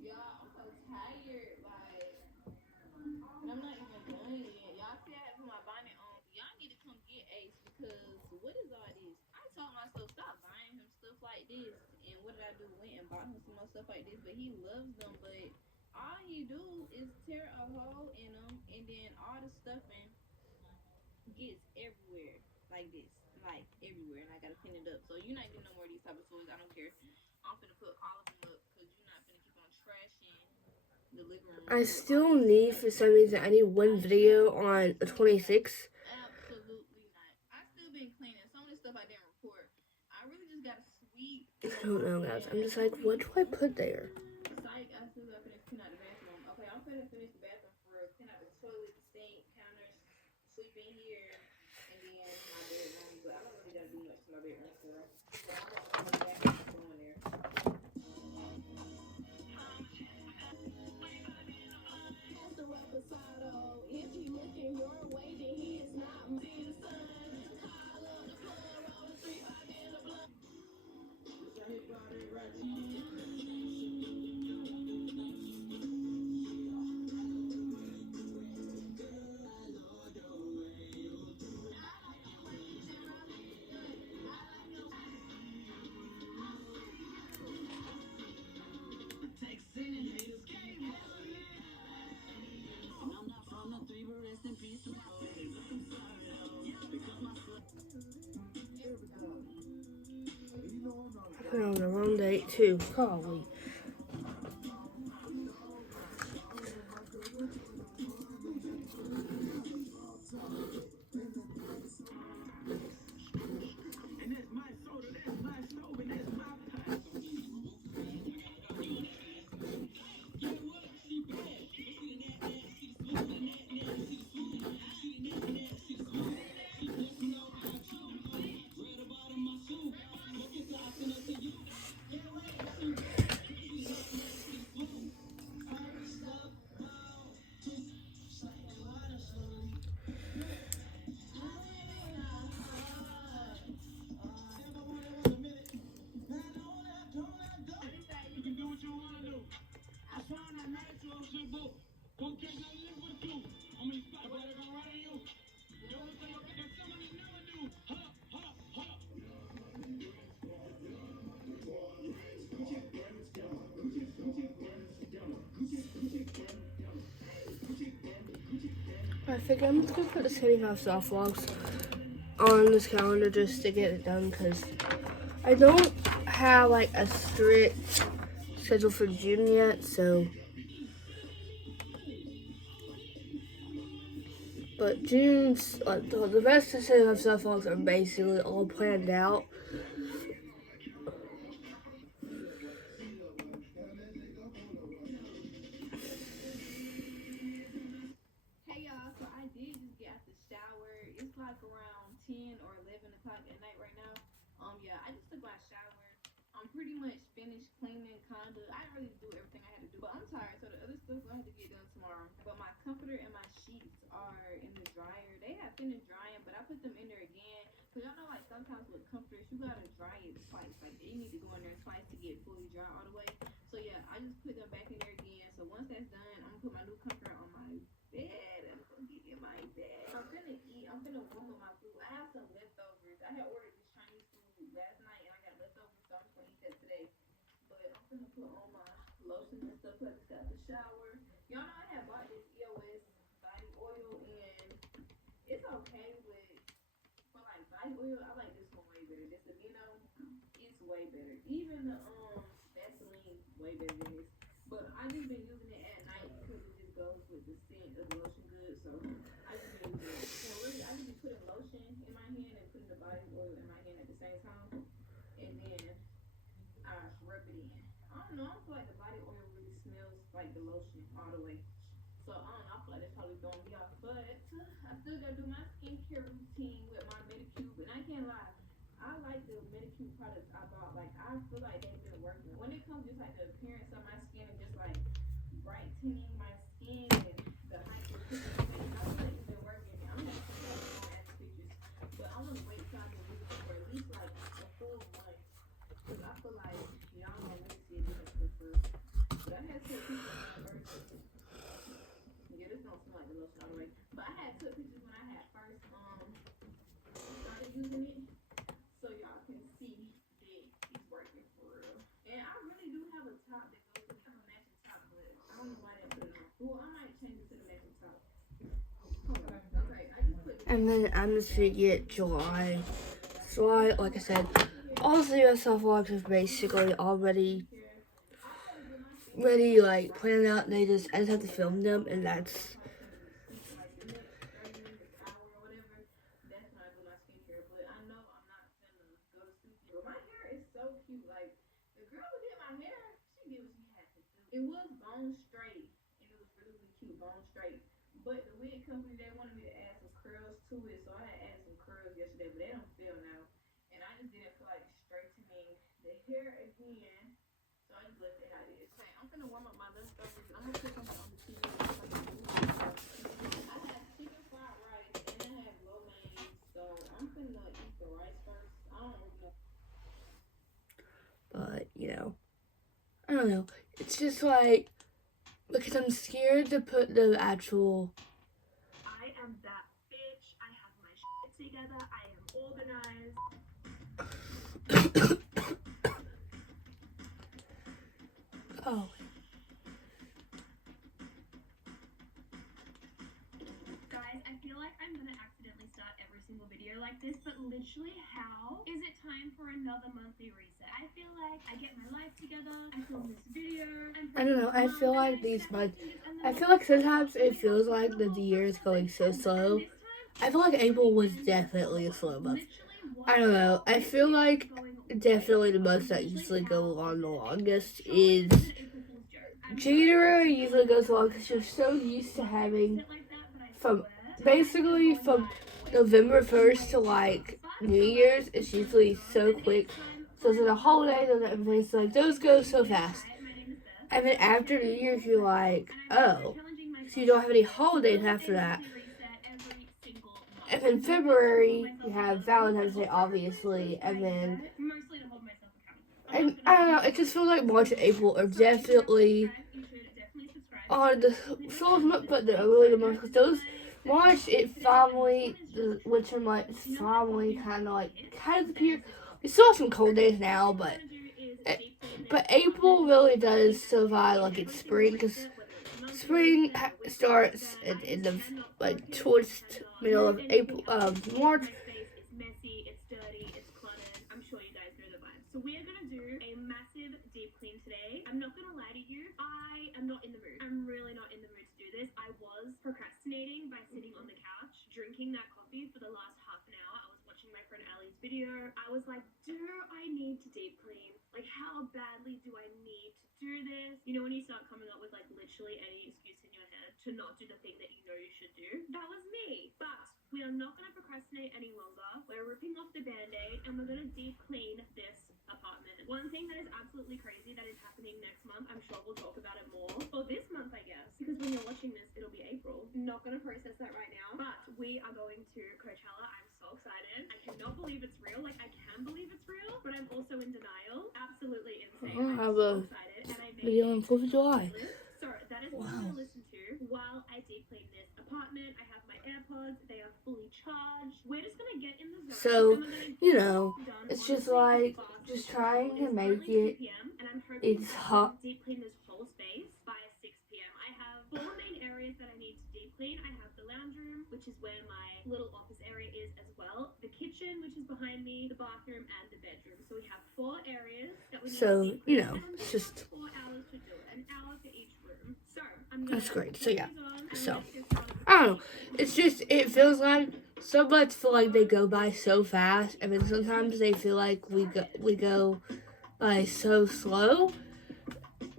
Y'all, I'm so tired, like, and I'm not even done yet. Y'all see I have my bonnet on. Y'all need to come get Ace because what is all this? I told myself stop buying him stuff like this, and what did I do? Went and bought him some more stuff like this, but he loves them. But all he do is tear a hole in them, and then all the stuffing gets everywhere like this, like everywhere, and I gotta clean it up. So you're not getting no more of these type of toys. I don't care. I'm finna put all of them up because you're not finna keep on trashing the living room. I still need, for some reason, I need one video on the 26th. Absolutely not. I still been cleaning. Some of the stuff I didn't report. I really just got to sweep. I don't know, guys. I'm just like, what do I put there? Psych, I still got to finish cleaning out the bathroom. Okay, I'm finna finish the bathroom for real. Clean out the toilet, the sink, counters, sweep in here, and then my bedroom. But I don't really got to do much to my bedroom, so I'm going to back up going there. If he looking your way, then he is not my son. Call up the plug, roll the 3 5 in the blood. Put on the wrong date too. Golly. I think I'm just gonna put the 75 soft vlogs on this calendar just to get it done because I don't have like a strict schedule for June yet, so. But June's, like, the rest of the 75 soft vlogs are basically all planned out. Hey y'all, so I did just get out the shower. It's like around 10 or 11 o'clock at night right now. Yeah, I just took my shower. I'm pretty much finished cleaning, kinda. I didn't really do everything I had to do, but I'm tired, so the other stuff I have to get done tomorrow. But my comforter and my sheets are in the dryer. They have finished drying, but I put them in there again. Cause y'all know, like, sometimes with comforters, you gotta dry it twice. Like, you need to go in there twice to get fully dry all the way. So yeah, I just put them back in there again. So once that's done, I'm gonna put my new comforter on my bed. I'm gonna get in my bed. I'm finna eat. I'm finna warm up my food. I have some leftovers. I had ordered this Chinese food last night and I got leftovers, so I'm just gonna eat that today. But I'm finna put on my lotion and stuff because I just got out the shower. Y'all know I had bought this EOS body oil and it's okay, but for like body oil, I like this one way better. This Amino, it's way better. Even the Vaseline, way better than this. But I just been using it at night because it just goes with the scent of the lotion good. So I just been using it. So really, I just be putting lotion in my hand and putting the body oil in my hand at the same time, and then I rub it in. I don't know. I feel like the body oil really smells like the lotion all the way. So I don't know. I feel like that's probably throwing me off. But I still gotta do my skincare routine with my Medicube, and I can't lie. I like the Medicube products I bought. Like, I feel like they've been working. When it comes to just like the appearance of my skin and just like brightening my skin and the hyperpigmentation, I feel like it's been working. I'm gonna add pictures, but I want to wait till I've been using it for at least like a full month, because I feel like y'all gonna really see a difference for real. But I had took pictures when I first. Yeah, this don't smell like the lotion all the way. But I had took pictures when I had first started using it, so y'all can see that it's working for real. And I really do have a top that goes with a matching top, but I don't know why they put it on. Well, I might change it to the matching top. Okay, I just put. And then I'm just gonna get July. July, like I said, all the US soft vlogs are basically already ready, like planned out. I just have to film them, and that's. It was bone straight, and it was really, really cute, bone straight. But the wig company, they wanted me to add some curls to it, so I had added some curls yesterday, but they don't feel now. And I just didn't feel like straightening the hair again, so I just left it how it is. Okay, I'm gonna warm up my leftovers. I'm gonna put something on the TV. I had chicken fried rice, and I had lo mein, so I'm gonna eat the rice first. I don't know. But, you know, I don't know. It's just like, because I'm scared to put the actual. I am that bitch. I have my shit together. I am organized. Oh. Guys, I feel like I'm gonna accidentally start every single video like this, but literally, how is it time for another monthly reset? I feel like I get my life together, I film this video, I don't know. I feel like these months. I feel like sometimes it feels like the year is going so slow. I feel like April was definitely a slow month. I don't know. I feel like definitely the months that usually go on the longest is January. Usually goes long because you're so used to having from November 1st to like New Year's. It's usually so quick. So it's the holidays and everything's like those go so fast. And then after New Year's, you're like, oh, so you don't have any holidays after that. And then February, you have Valentine's Day, obviously, and then, and I don't know, it just feels like March and April are definitely on the slowest month, but they're really the most, because those, March, it finally, the winter months finally kind of appear. We still have some cold days now, but April really does survive like it's spring, because spring starts at the end of, like, towards middle of April, March. My space is messy, it's dirty, it's cluttered. I'm sure you guys know the vibe. So we are gonna do a massive deep clean today. I'm not gonna lie to you, I am not in the mood. I'm really not in the mood to do this. I was procrastinating by sitting on the couch, drinking that coffee for the last half an hour. I was watching my friend Ali's video. I was like, do I need to deep clean? Like, how badly do I need to do this? You know, when you start coming up with like literally any excuse in your head to not do the thing that you know you should do? That was me. But we are not going to procrastinate any longer. We're ripping off the band-aid and we're going to deep clean this apartment. One thing that is absolutely crazy that is happening next month, I'm sure we'll talk about it more, or this month I guess, because when you're watching this it'll be April. Not going to process that right now, but we are going to Coachella. I'm so excited. I cannot believe it's real. Like, I can believe it's real, but I'm also in denial. Absolutely insane. I I'm have so a excited, and I made video on 4th of July. So that is what I'm going to listen to while I deep clean this apartment. I have my AirPods. They are fully charged. We're just going to get in the zone. So, you know, it's just like, just trying to make it, it's hot. Deep clean this whole space by 6 p.m. I have 4 main areas that I need to deep clean. I have the lounge room, which is where my little office area is as well, the kitchen, which is behind me, the bathroom, and the bedroom. So we have 4 areas that we need to deep clean. You know, it's just 4 hours to do it, an hour for each room. So I'm gonna That's great. So, yeah. put these on, and So, let's get started. I don't know. It's just, it feels like some months feel like they go by so fast, and then sometimes they feel like we go by so slow.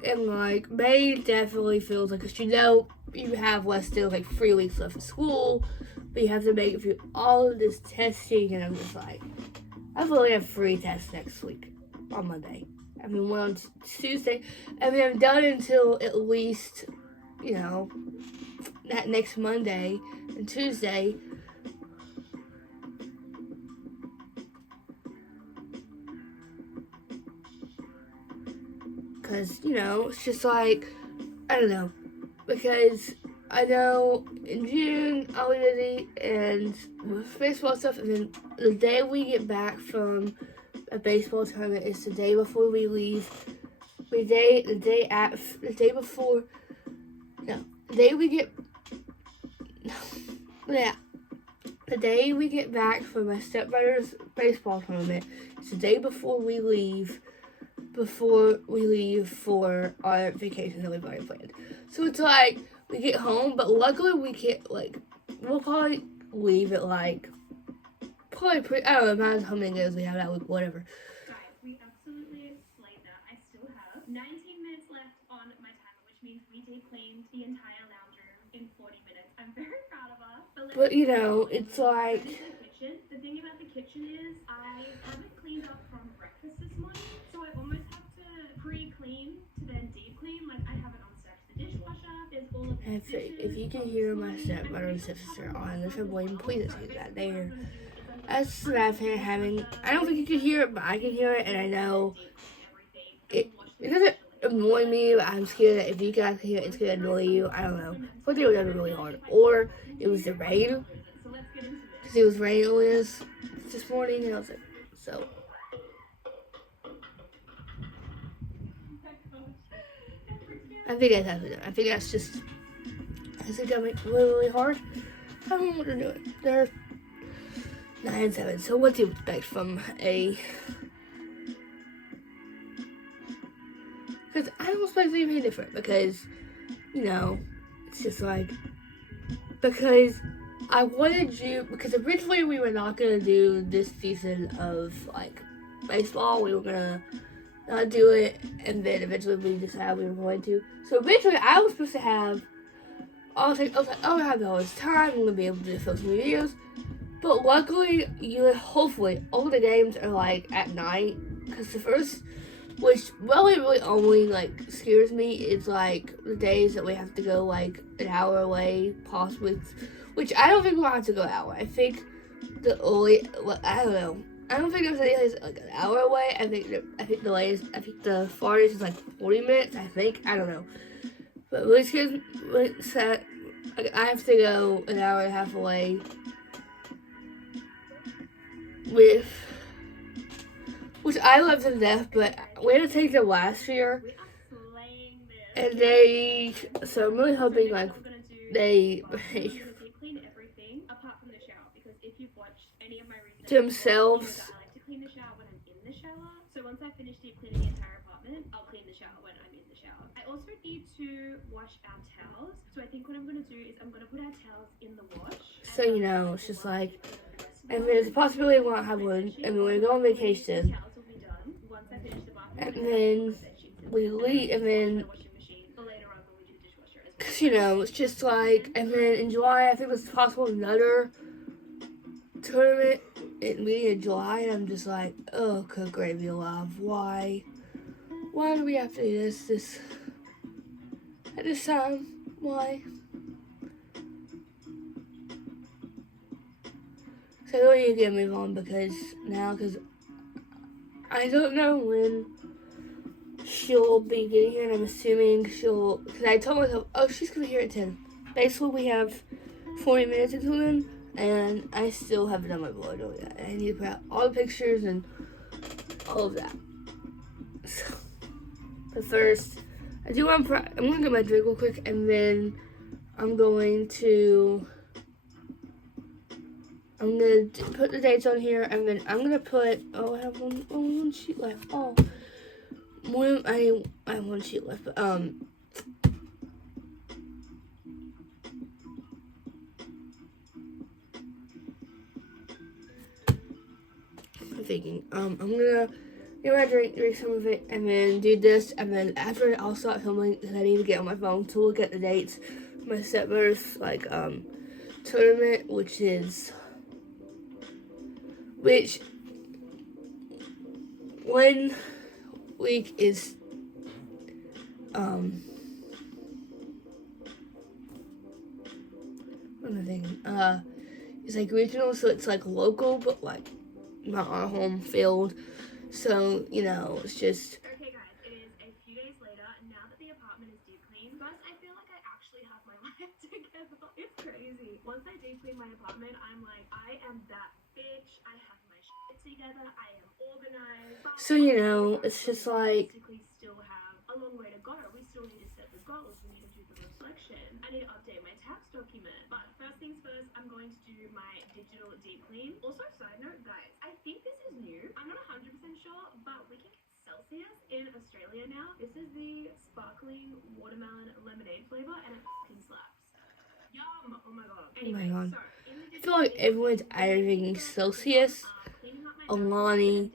And like May definitely feels like, cause you know you have still like 3 weeks left of school, but you have to make it through all of this testing, and I'm just like, I only have 3 tests next week on Monday. I mean, one on Tuesday. I mean, I'm done until at least, you know, that next Monday and Tuesday. Because, you know, it's just like, I don't know. Because I know in June I'll be busy and with baseball stuff, and then the day we get back from a baseball tournament is the day before we leave. The day we get back from my stepbrother's baseball tournament is the day before we leave for our vacation that we've already planned. So it's like, we get home, but luckily we can't, like, we'll probably leave at, like, I don't know how many days we have that week, whatever. Guys, we absolutely slayed that. I still have 19 minutes left on my timer, which means we deep cleaned the entire lounge room in 40 minutes. I'm very proud of us. But, you know, it's like, The thing about the kitchen is I haven't cleaned up from breakfast this morning, so I almost have to pre-clean to then deep clean. Like, I haven't unstacked the dishwasher. There's all of the if you can hear my stepbrother and stepsister on the trampoline, please excuse that. That's what I've been having. I don't think you can hear it, but I can hear it, and I know it doesn't annoy me, but I'm scared that if you guys can hear it, it's going to annoy you. I don't know. But it was really hard. Or it was the rain. Because it was raining this morning, and I was like, so. I think that's happening. I think that's just, I think that makes it really hard. I don't know what to do. They're 9-7. So what do you expect from a? Because I don't expect anything different. Because, you know, it's just like, because I wanted you, because originally we were not gonna do this season of like baseball. We were gonna not do it, and then eventually we decided we were going to. So eventually I was supposed to have, I was like, oh, I'm gonna have all this time, I'm gonna be able to film some videos. But luckily, hopefully, all the games are like at night, because the first, which really only like scares me, is like the days that we have to go like an hour away, possibly, which I don't think we'll have to go an hour. I think I don't know. I don't think there's any place like an hour away. I think the farthest is like 40 minutes. I don't know. But which is set. Like, I have to go an hour and a half away. Which I love to death, but we had to take them last year. We are slaying this. And they, so I'm really hoping like I'm gonna do they I'm gonna deep clean everything apart from the shower, because if you've watched any of my recent themselves. videos, I like to clean the shower when I'm in the shower. So once I finish deep cleaning the entire apartment, I'll clean the shower when I'm in the shower. I also need to wash our towels. So I think what I'm gonna do is I'm gonna put our towels in the wash. So you know, it's just like, and there's a possibility we won't have one, and when we go on vacation, Towels will be done once I finish the bathroom. and then we leave, and then, cause you know, it's just like, and then in July, I think there's possible another tournament in beginning of July, and I'm just like, oh, good gravy alive, why do we have to do this at this time? Why? So I really need to get a move on because I don't know when she'll be getting here, and I'm assuming because I told myself, oh, she's gonna be here at 10. Basically, we have 40 minutes until then, and I still haven't done my blog yet. I need to put out all the pictures and all of that. So, but first, I'm gonna get my drink real quick, and then I'm going to put the dates on here, and then I'm gonna put. Oh, I have one sheet left. Oh, I have one sheet left, but I'm thinking. I'm gonna get my drink some of it, and then do this, and then after I'll start filming because I need to get on my phone to look at the dates. My stepmother's tournament, which 1 week is what am I thinking? It's like regional, so it's like local, but like not our home field. So you know, it's just. Okay guys, it is a few days later, and now that the apartment is deep clean, first I feel like I actually have my life together. It's crazy. Once I deep clean my apartment, I'm like, I am that bitch. I have my shit together. I am organized. But So you know, it's just like. basically still have a long way to go. We still need to set the goals. We need to do the reflection. I need to update my tax document. But first things first, I'm going to do my digital deep clean. Also, side note, guys, I think this is new. I'm not 100% sure, but we can get Celsius in Australia now. This is the sparkling watermelon lemonade flavor, and it fucking slaps. Yum! Oh my god. Anyway, God. so in the I feel like everyone's either drinking Celsius, Alani,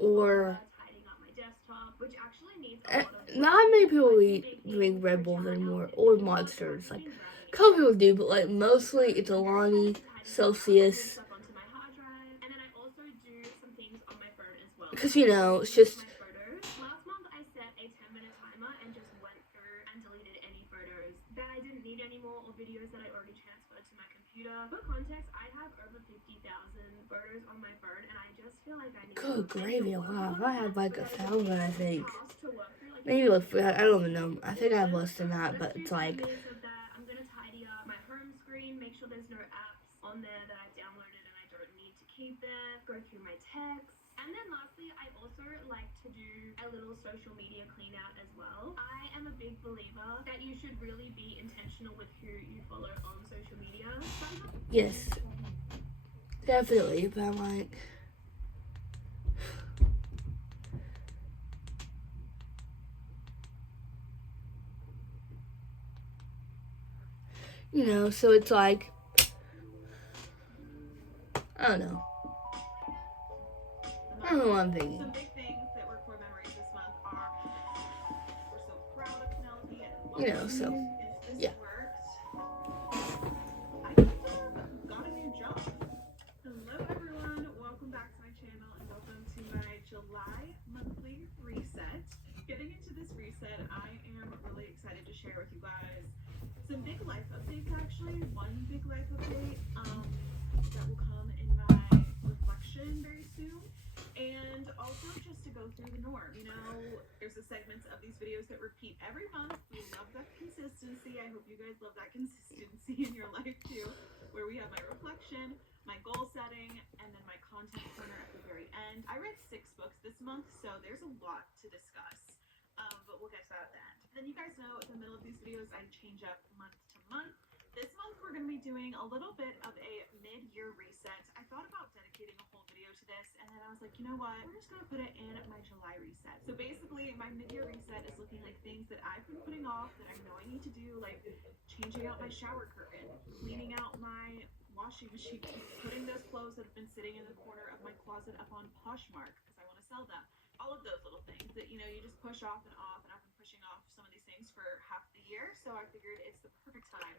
or tidying up my desktop, which actually needs a lot of not many people drink Red Bulls anymore, or Monsters. Like, a couple people do, but like mostly it's Alani, Celsius. stuff onto my hard drive, and then I also do some things on my phone as well. Because you know, it's just. My photos. Last month I set a 10-minute timer and just went through and deleted any photos that I didn't need anymore, or videos that I already transferred to my computer. For context, I have over 50,000 photos on my phone, and I just feel like I need Good gravy alive. I have like 1,000, I think. tasks to work through, like Maybe like, I don't even know. I think I have less than that, but it's like. I'm gonna tidy up my home screen, make sure there's no apps on there that I've downloaded and I don't need to keep there, go through my texts. And then lastly, I also like to do a little social media clean out as well. I am a big believer that you should really be intentional with who you follow on social media. Yes. Definitely, but I'm like. You know, so it's like. I don't know. I don't know what I'm thinking. Some big things that were core memories this month are we're so proud of Penelope and You know, so. if this yeah. works. I got a new job. Hello everyone, welcome back to my channel and welcome to my July monthly reset. Getting into this reset, I am really excited to share with you guys some big life updates actually. One big life update that will come in my reflection very soon. And also just to go through the norm, you know, there's a segment of these videos that repeat every month. We love that consistency. I hope you guys love that consistency in your life too, where we have my reflection, my goal setting, and then my content corner at the very end. I read 6 books this month, so there's a lot to discuss, but we'll get to that at the end. Then you guys know in the middle of these videos I change up month to month. This month we're going to be doing a little bit of a mid-year reset. I thought about dedicating a whole video to this, and then I was like, you know what? We're just going to put it in my July reset. So basically, my mid-year reset is looking like things that I've been putting off that I know I need to do, like changing out my shower curtain, cleaning out my washing machine, putting those clothes that have been sitting in the corner of my closet up on Poshmark because I want to sell them. All of those little things that, you know, you just push off, and I've been pushing off some of these things for half the year, so I figured it's the perfect time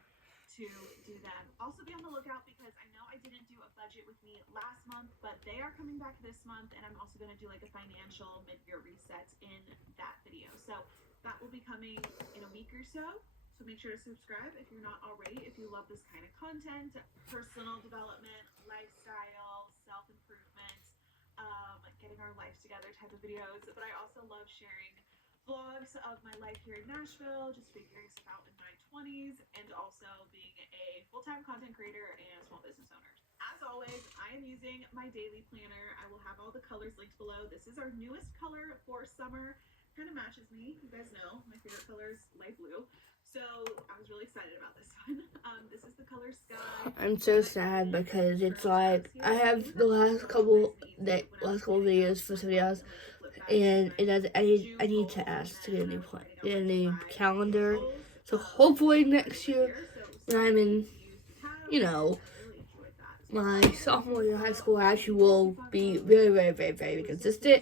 to do them. Also be on the lookout because I know I didn't do a budget with me last month, but they are coming back this month, and I'm also going to do like a financial mid-year reset in that video. So that will be coming in a week or so. So make sure to subscribe if you're not already. If you love this kind of content, personal development, lifestyle, self-improvement, getting our life together type of videos. But I also love sharing vlogs of my life here in Nashville, just figuring stuff out in my 20s, and also being a full-time content creator and small business owner. As always, I am using my daily planner. I will have all the colors linked below. This is our newest color for summer. Kind of matches me. You guys know my favorite color is light blue. So I was really excited about this one. This is the color Sky. I'm so sad because it's like I have the last couple videos for some videos, and it does. I need to ask to get a new calendar. So hopefully next year, when I'm in, you know, my sophomore year of high school, I actually will be very consistent.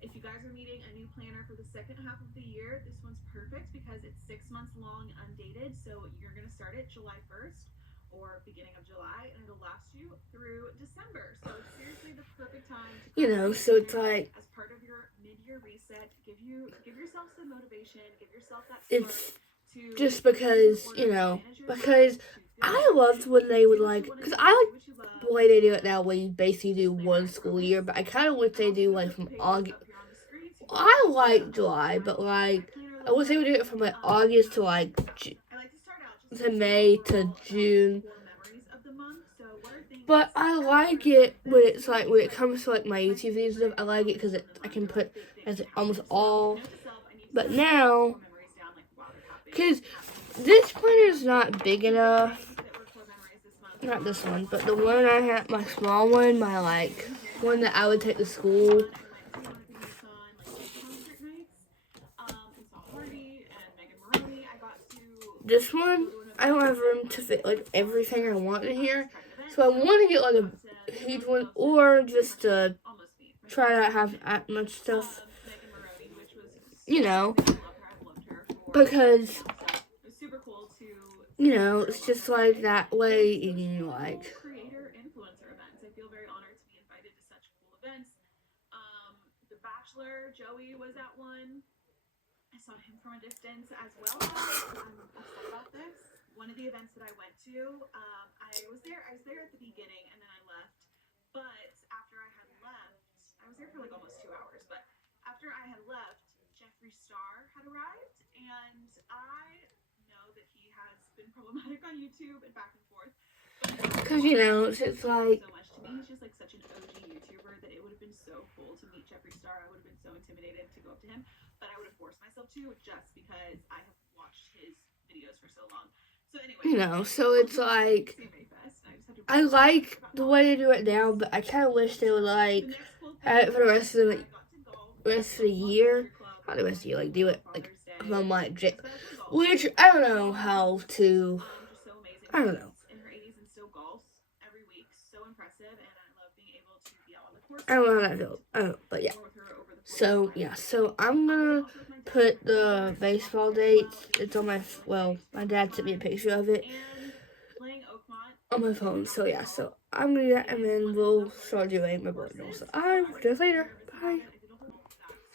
If you guys are needing a new planner for the second half of the year, this one's perfect because it's 6 months long, undated. So you're going to start it July 1st or beginning of July, and it'll last you through December. So it's seriously the perfect time to, you know, so it's like, as part of your mid-year reset, give yourself some motivation, give yourself that it's just because, you know, because I loved when they would like, because I like the way they do it now, where you basically do one school year, but I kind of wish they do like from August. I like July, but like I wish they would do it from like August to like to May to June. But I like it when it's like when it comes to like my YouTube videos and stuff. I like it because I can put as almost all. But now, because this planner is not big enough. Not this one, but the one I have, my small one, my like one that I would take to school. This one, I don't have room to fit like everything I want in here, so I want to get like a huge one, or just to try not have that much stuff, you know, because, you know, it's just like that way, and you like. Creator influencer events. I feel very honored to be invited to such cool events. The Bachelor, Joey was at one. I saw him from a distance as well. I'm upset about this. One of the events that I went to, I was there at the beginning, and then I left. But after I had left, I was there for like almost 2 hours. But after I had left, Jeffree Star had arrived, and I know that he has been problematic on YouTube and back and forth. Because, you know, it's just like. So much to me. He's just like such an OG YouTuber that it would have been so cool to meet Jeffree Star. I would have been so intimidated to go up to him, but I would have forced myself to just because I have watched his videos for so long. So anyway, You know, so it's like, I like the way they do it now, but I kind of wish they would like have it for the rest of the year. Not the rest of the year, like do it like from like which I don't know how to. I don't know. I don't know how that feels. Oh, but yeah. So yeah, so I'm gonna put the baseball dates. It's on my my dad sent me a picture of it on my phone. So yeah, so I'm gonna do that, and then we'll start doing my bullet journal. So I will do it later. Bye.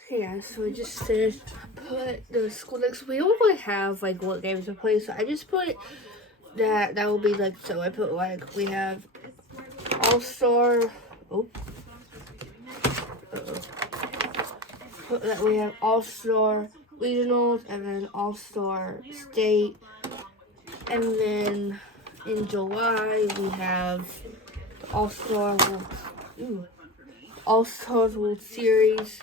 Hey guys, so I just finished. Put the school next. We don't really have like what games to play, so I just put that will be like. So I put like we have All-Star. Put that we have All-Star Regionals, and then All-Star State, and then in July we have the All-Stars World Series.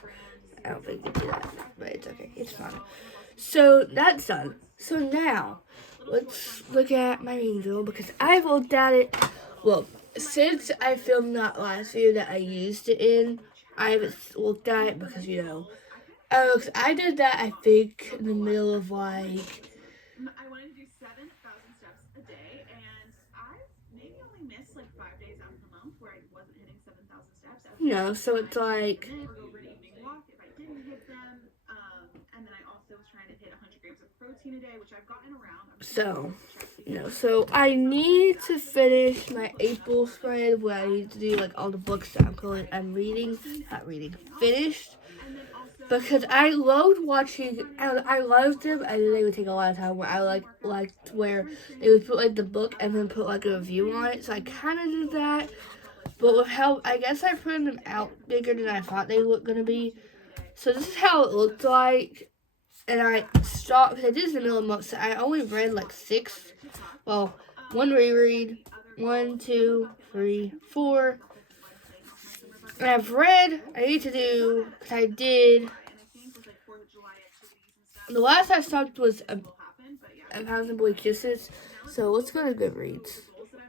I don't think we do that, but it's okay. It's fine. So that's done. So now, let's look at my reading journal because I've looked at it. Well, since I filmed that last video that I used it in, I haven't looked at it because, you know, I did that, I think, in the middle of like, I wanted to do 7,000 steps a day, and I maybe only missed like 5 days out of the month where I wasn't hitting 7,000 steps. you know, so it's like, Or go for an evening walk if I didn't hit them. And then I also was trying to hit 100 grams of protein a day, which I've gotten around. so, you know, so I need to finish my April spread where I need to do like all the books that finished. Because I loved watching, I loved them, and then they would take a lot of time. Where I liked where they would put like the book and then put like a review on it. So I kind of did that, but with how I guess I printed them out bigger than I thought they were gonna be. So this is how it looked like, and I stopped because I did this in the middle of the month. So I only read like 6. Well, one reread, 1, 2, 3, 4. And I've read, I need to do, because I did, the last I stopped was a 1,000 Boy Kisses, so let's go to Goodreads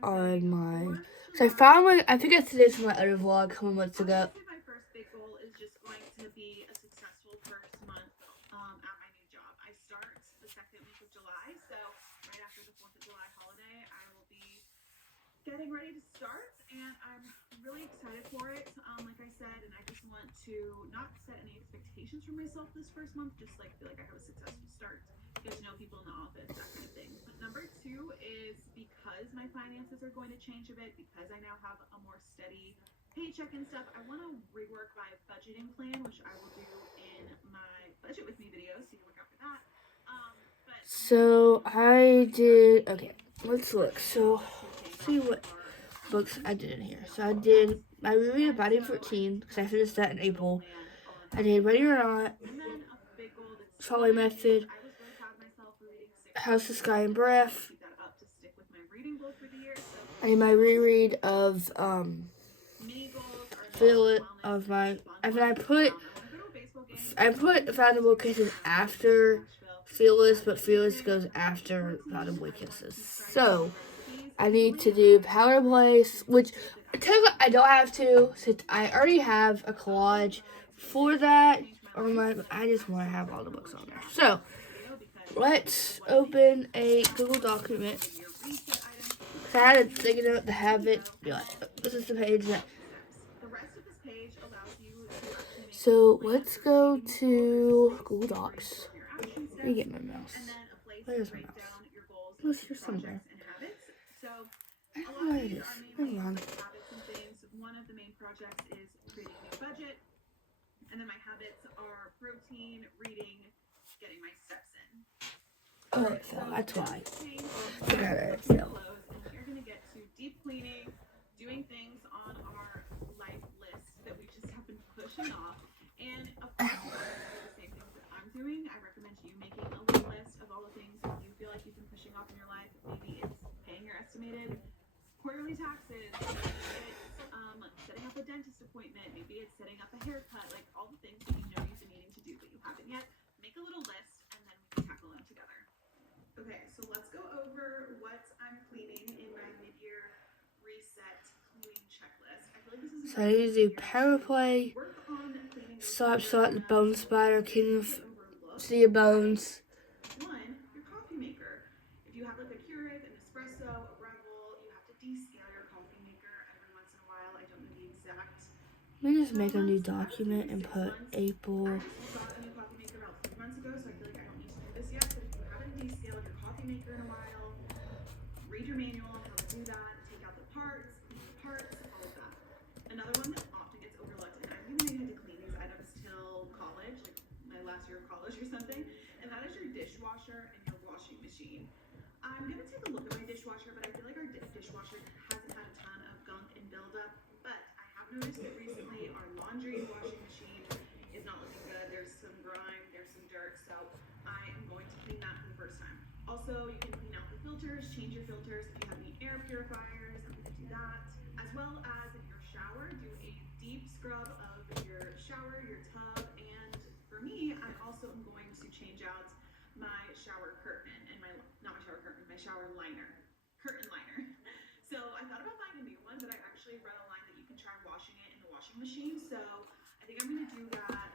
on my, so I found my, I think I said this in my other vlog a couple months ago. My first big goal is just going to be a successful first month at my new job. I start the second week of July, so right after the 4th of July holiday, I will be getting ready to start, and I'm really excited for it. Like I said, and I just want to not set any expectations for myself this first month, just like feel like I have a successful start, get to know people in the office, that kind of thing. But number 2 is because my finances are going to change a bit, because I now have a more steady paycheck and stuff, I want to rework my budgeting plan, which I will do in my budget with me video, so you can look out for that. So I did, okay, let's look. So see what books I did in here. So I did my reread of Body 13 because I finished that in April. I did Ready or Not, Trolley Method, House of Sky and Breath. I did my reread of and then I put Fountain Boy Kisses after Fearless, but Fearless goes after Fountain Boy Kisses. So I need to do Power Place, which technically I don't have to, since I already have a collage for that. I just want to have all the books on there. So let's open a Google document. I had to take a note to have it be like, this is the page that. So let's go to Google Docs. Let me get my mouse. Where's my mouse? It was here somewhere. I don't know where it is. Hang on. One of the main projects is creating a new budget, and then my habits are protein, reading, getting my steps in. Oh, it fell. That's why. Forgot it fell. You're gonna get to deep cleaning, doing things on our life list that we just have been pushing off, and of course, the same things that I'm doing. I recommend you making a little list of all the things that you feel like you've been pushing off in your life. Maybe it's paying your estimated quarterly taxes, maybe it's setting up a dentist appointment, maybe it's setting up a haircut, like all the things that you know you've been needing to do but you haven't yet. Make a little list and then we can tackle them together. Okay, so let's go over what I'm cleaning in my mid-year reset cleaning checklist. I feel like this is So I need to do Power Play, Stop, the Bone Spider, King of Sea of Bones. One, your coffee maker. If you have like a Keurig, an espresso, a Rebel, you have to descale your coffee maker every once in a while. I don't know the exact. Let me just make a new document and put April. I got a new coffee maker about 3 months ago, so I feel like I don't need to do this yet. But if you haven't descaled your coffee maker in a while, read your manual on how to do that, take out the parts, all of that. Another one that often gets overlooked, and I really had to clean these items till college, like my last year of college or something, and that is your dishwasher and your washing machine. I'm gonna take a look at my dishwasher, but I feel like our dishwasher hasn't had a ton of gunk and buildup. But I have noticed that recently our laundry and washing machine is not looking good. There's some grime, there's some dirt, so I am going to clean that for the first time. Also, you can clean out the filters, change your filters. If you have any air purifiers, I'm gonna do that. As well as in your shower, do a deep scrub of your shower, your tub, and for me, I also am going to change out my shower curtain and not my shower curtain, my shower liner, curtain liner. So I thought about buying a new one, but I actually read online that you can try washing it in the washing machine. So I think I'm gonna do that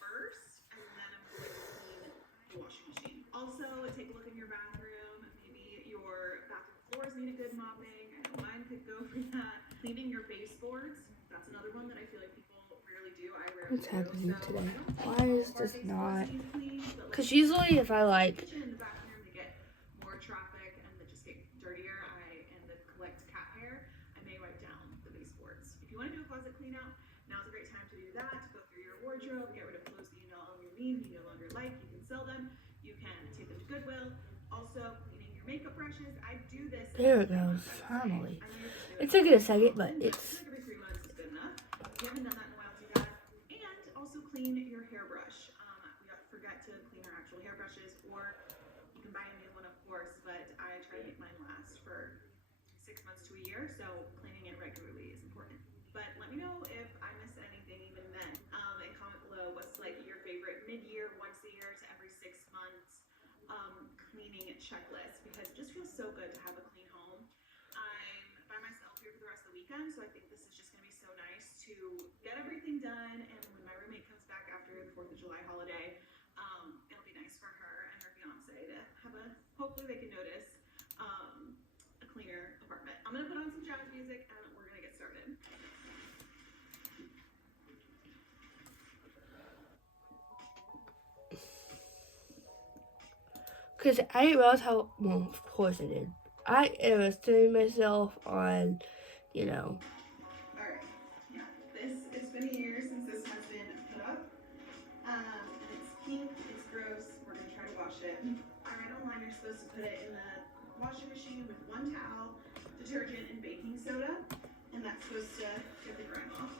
first, and then I'm going to clean the washing machine. Also, take a look in your bathroom. Maybe your bathroom floors need a good mopping. I know mine could go for that. Cleaning your baseboards. That's another one that I feel like people rarely do. I rarely What's do. happening So today? I don't think Why all is of our this baseboards not? need cleaned, but, like, Because usually if I like, kitchen and the bathroom, they get more traffic and they just get dirtier. And the collect cat hair, I may wipe down the baseboards. If you want to do a closet clean out, now's a great time to do that. To go through your wardrobe, get rid of clothes that you no longer need, you no longer like. You can sell them. You can take them to Goodwill. Also, cleaning your makeup brushes. I do this. there it goes, finally. I know you just do It took it a second, but often, it's, like every 3 months is good enough. If you haven't done that in a while, do that. And also clean your hairbrush. We don't forget to clean our actual hairbrushes, or you can buy a new one, of course, but I try to make mine last for 6 months to a year, so cleaning it regularly is important. But let me know if I missed anything even then. And comment below what's like your favorite mid-year, once a year to every 6 months cleaning checklist, because it just feels so good to have a clean home. I'm by myself here for the rest of the weekend, so I think this is just gonna be so nice to get everything done. And when my roommate comes back after the 4th of July holiday, it'll be nice for her and her fiance to have hopefully they can notice a cleaner apartment. I'm gonna put on some jazz music and we're gonna get started. because I didn't realize how, well, of course I did. I estimated myself on, you know, Alright, yeah, it's been a year since this has been put up. And it's pink, it's gross, we're gonna try to wash it. I read online you're supposed to put it in the washing machine with 1 towel, detergent, and baking soda, and that's supposed to get the grime off.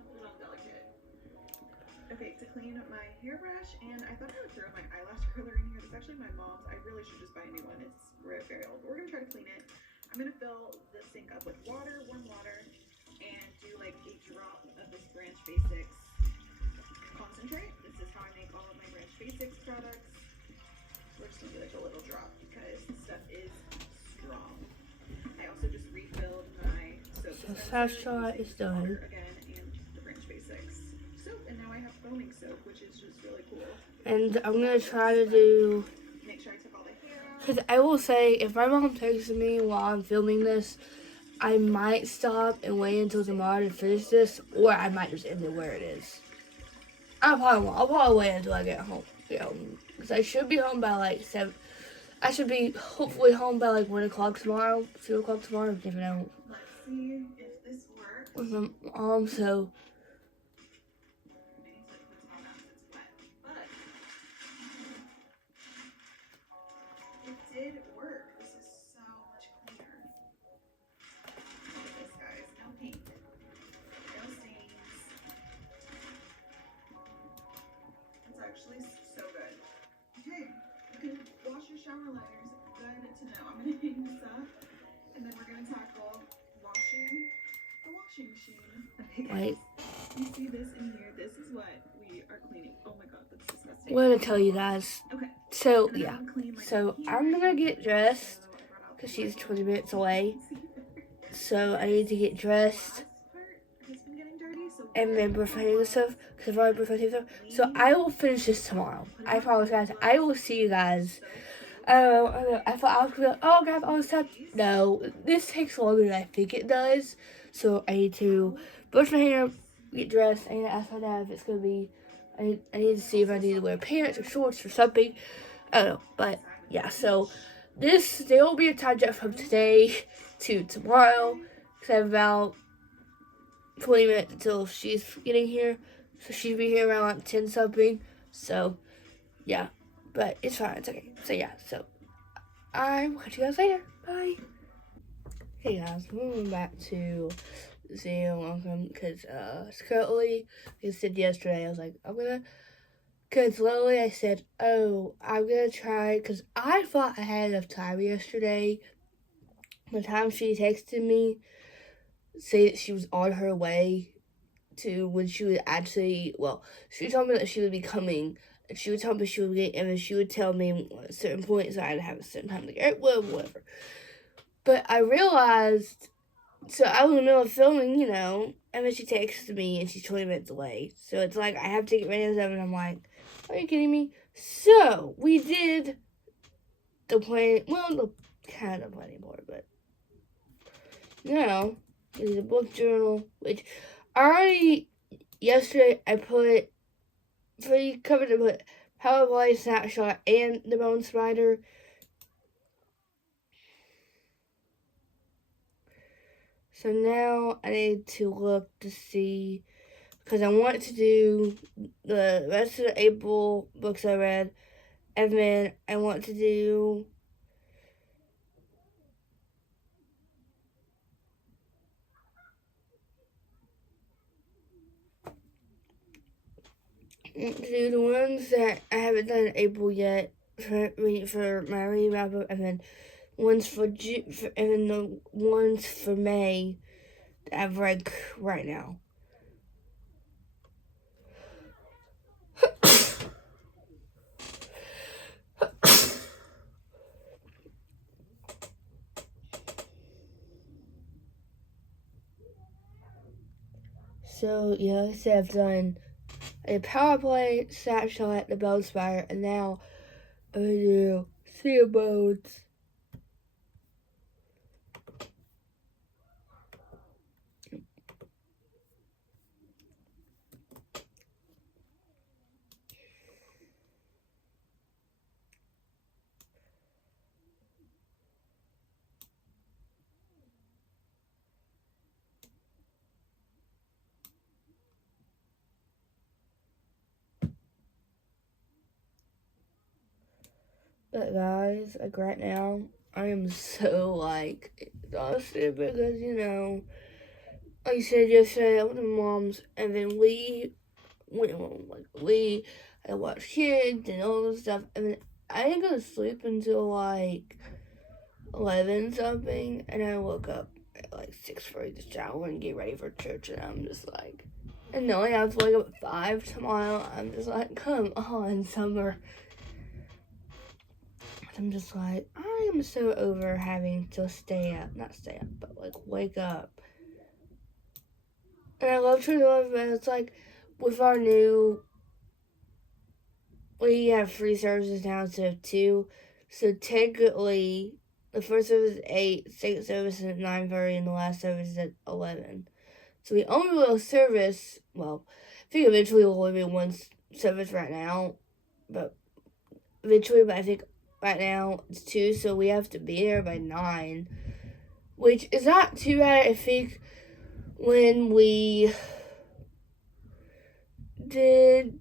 A little delicate. Okay, to clean my hairbrush, and I thought I would throw my eyelash curler in here. It's actually my mom's. I really should just buy a new one. It's very old. We're gonna try to clean it. I'm gonna fill the sink up with water, warm water, and do like a drop of this Branch Basics concentrate. This is how I make all of my Branch Basics products. We're just gonna do like a little drop because the stuff is strong. I also just refilled my soap. so dispenser Sasha using is done. water again and the Branch Basics soap, and now I have foaming soap, which is just really cool. And I'm gonna try to do, Make sure I took all the hair out. because I will say, if my mom texts me while I'm filming this, I might stop and wait until tomorrow to finish this, or I might just end it where it is. I'll probably wait until I get home. Because I should be home by like 7. I should be hopefully home by like 1 o'clock tomorrow, 2 o'clock tomorrow, if I don't. Let's see if this works. With my mom, so I need to put some on that 'cause it's wet. But it did work. This is so much cleaner. Look at this, guys. No paint. No stains. It's actually so good. Okay, you can wash your shower liners. Good to know. I'm gonna hang this up, and then we're gonna tackle washing the washing machine. Okay, guys. Wait. You see this in here? This is what we are cleaning. Oh my god, that's disgusting. I'm gonna tell you guys. Okay. So And then yeah, I'm gonna clean, like, so here. I'm gonna get dressed So I brought out because the she's white 20 minutes away. one. So I need to get dressed Last part has been getting dirty, so and then brush my teeth and stuff because I've already brushed my teeth and stuff. So I will finish this tomorrow. I promise, guys. I will see you guys. I don't know. I thought I was gonna be like, oh, guys, all this time. No, this takes longer than I think it does. So I need to brush my hair, get dressed. I need to ask my dad if it's gonna be. I need to see if I need to wear pants or shorts or something. I don't know, but yeah. So there will be a time jump from today to tomorrow because I have about 20 minutes until she's getting here. So she'll be here around like 10 something. So yeah, but it's fine. It's okay. So yeah. So I will catch you guys later. Bye. Hey guys, moving back to Zoom. Welcome, because currently, like I said yesterday, I was like, because literally I said, oh, I'm gonna try, because I thought I had enough time yesterday the time she texted me, say that she was on her way to when she would actually, well, she told me that she would be coming, and she would tell me she would get, and then she would tell me at a certain point, so I had to have a certain time to get, whatever. But I realized, so I was in the middle of filming, you know, and then she texted me, and she's 20 minutes away. So it's like, I have to get ready at 7, and I'm like, are you kidding me? So, we did the plan, well, the kind of planning part, but now, I did a book journal, which I already, yesterday, I put, for the cover, to put Power Play, Snapshot, and the Bone Spider. So now I need to look to see, because I want to do the rest of the April books I read, and then I want to do the ones that I haven't done in April yet for my reading wrap up, and then ones for June, and then the ones for May that I've read right now. So yeah, like I said, I've done a Power Play, Snapshot, the Bone Spider, and now I'm gonna do Sea of Bones. But guys, like right now, I am so like exhausted because, you know, like I said yesterday, I went to mom's, and then we went home. Like we I watched kids and all this stuff, and then I didn't go to sleep until like 11 something, and I woke up at like 6:30 to shower and get ready for church, and I'm just like, and knowing I have to wake up at 5 tomorrow, I'm just like, come on, Summer. I'm just like, I am so over having to not stay up, but like wake up. And I love True Love, but it's like with our new, we have 3 services now instead of 2. So technically, the first service is 8, second service is at 9:30, and the last service is at 11. So we only will service, well, I think eventually will only be 1 service right now, but I think right now it's 2, so we have to be there by 9, which is not too bad. I think when we did,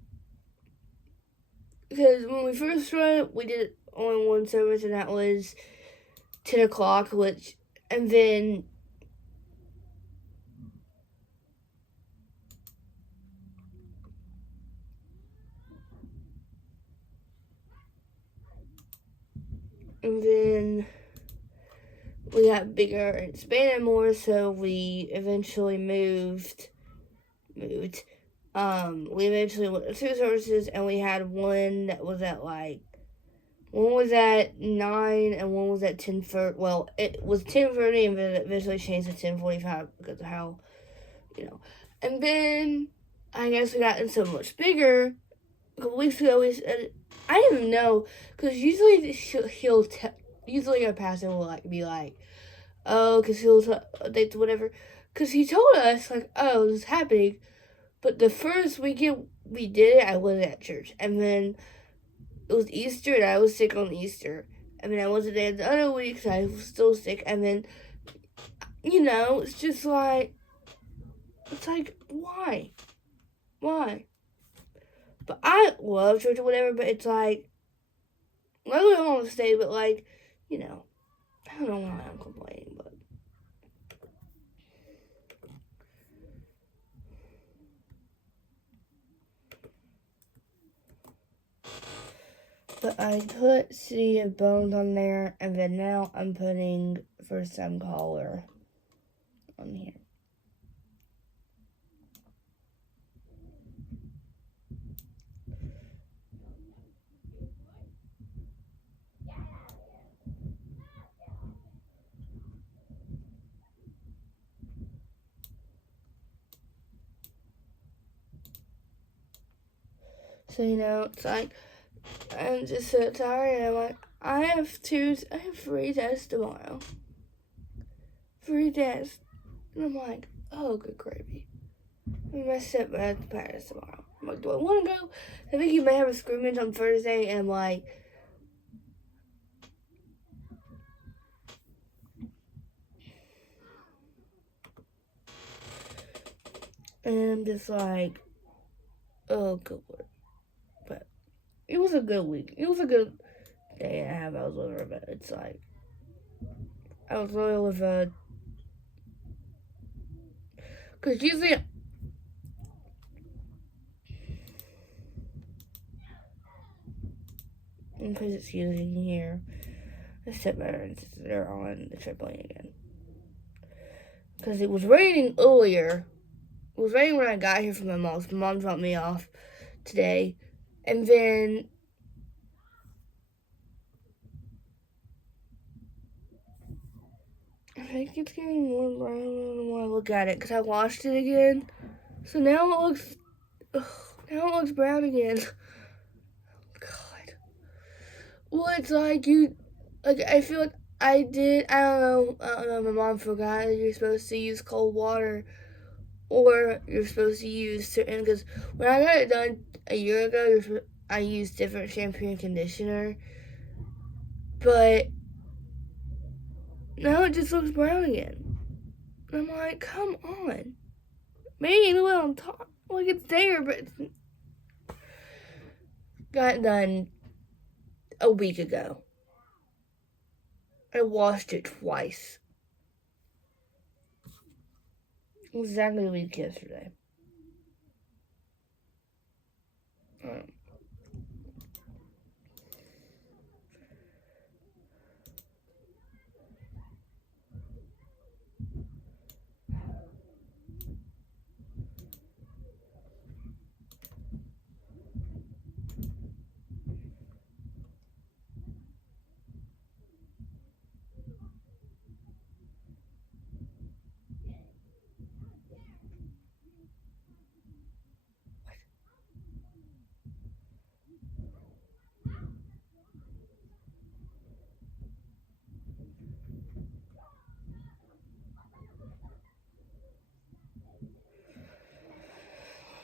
because when we first started, we did only 1 service, and that was 10 o'clock, and then we got bigger and expanded more, so we eventually moved. We eventually went to 2 services, and we had one that was at like, one was at 9 and one was at 10:30. Well, it was 10:30, and then it eventually changed to 10:45 because of how, you know. And then I guess we got so much bigger. A couple weeks ago, I didn't even know, because usually usually our pastor will like be like, oh, because he'll update whatever, because he told us like, oh, this is happening. But the first weekend we did it, I wasn't at church, and then it was Easter, and I was sick on Easter, and then I wasn't there the other weeks, I was still sick, and then, you know, it's just like, it's like, why? But I love church or whatever, but it's like, I really want to stay, but like, you know, I don't know why I'm complaining, but. But I put City of Bones on there, and then now I'm putting First Time Caller on here. So, it's like, I'm just so tired, and I'm like, I have 3 tests tomorrow. 3 tests. And I'm like, oh, good gravy. I'm my stepdad's practice tomorrow. I'm like, do I want to go? I think you may have a scrimmage on Thursday, and like, and I'm just like, oh, good Lord. But it was a good week. It was a good day and a half I was with her, but it's like, I was really with her. Because usually, because it's using here, I sit better and they're on the trampoline again. Because it was raining earlier. It was raining when I got here from my mom's. My mom dropped me off today. And then I think it's getting more brown the more I look at it because I washed it again. So now it looks brown again. God. Well, it's like I feel like I don't know, my mom forgot that you're supposed to use cold water or you're supposed to use certain, because when I got it done a year ago, I used different shampoo and conditioner, but now it just looks brown again. And I'm like, come on. Maybe a little on top, like it's there, but it's got it done a week ago. I washed it twice. Exactly a week yesterday.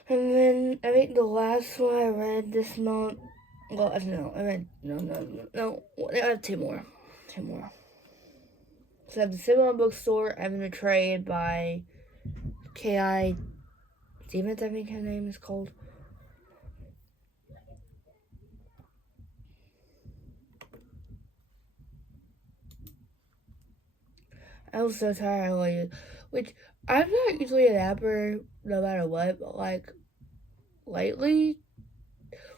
And then I think the last one I read this month. Well, no, I read no. I have 2 more. 2 more. So I have the Cinema Bookstore. I'm in a trade by K.I. Stevens, I think her name is called. I was so tired earlier, which I'm not usually an napper no matter what, but like lately,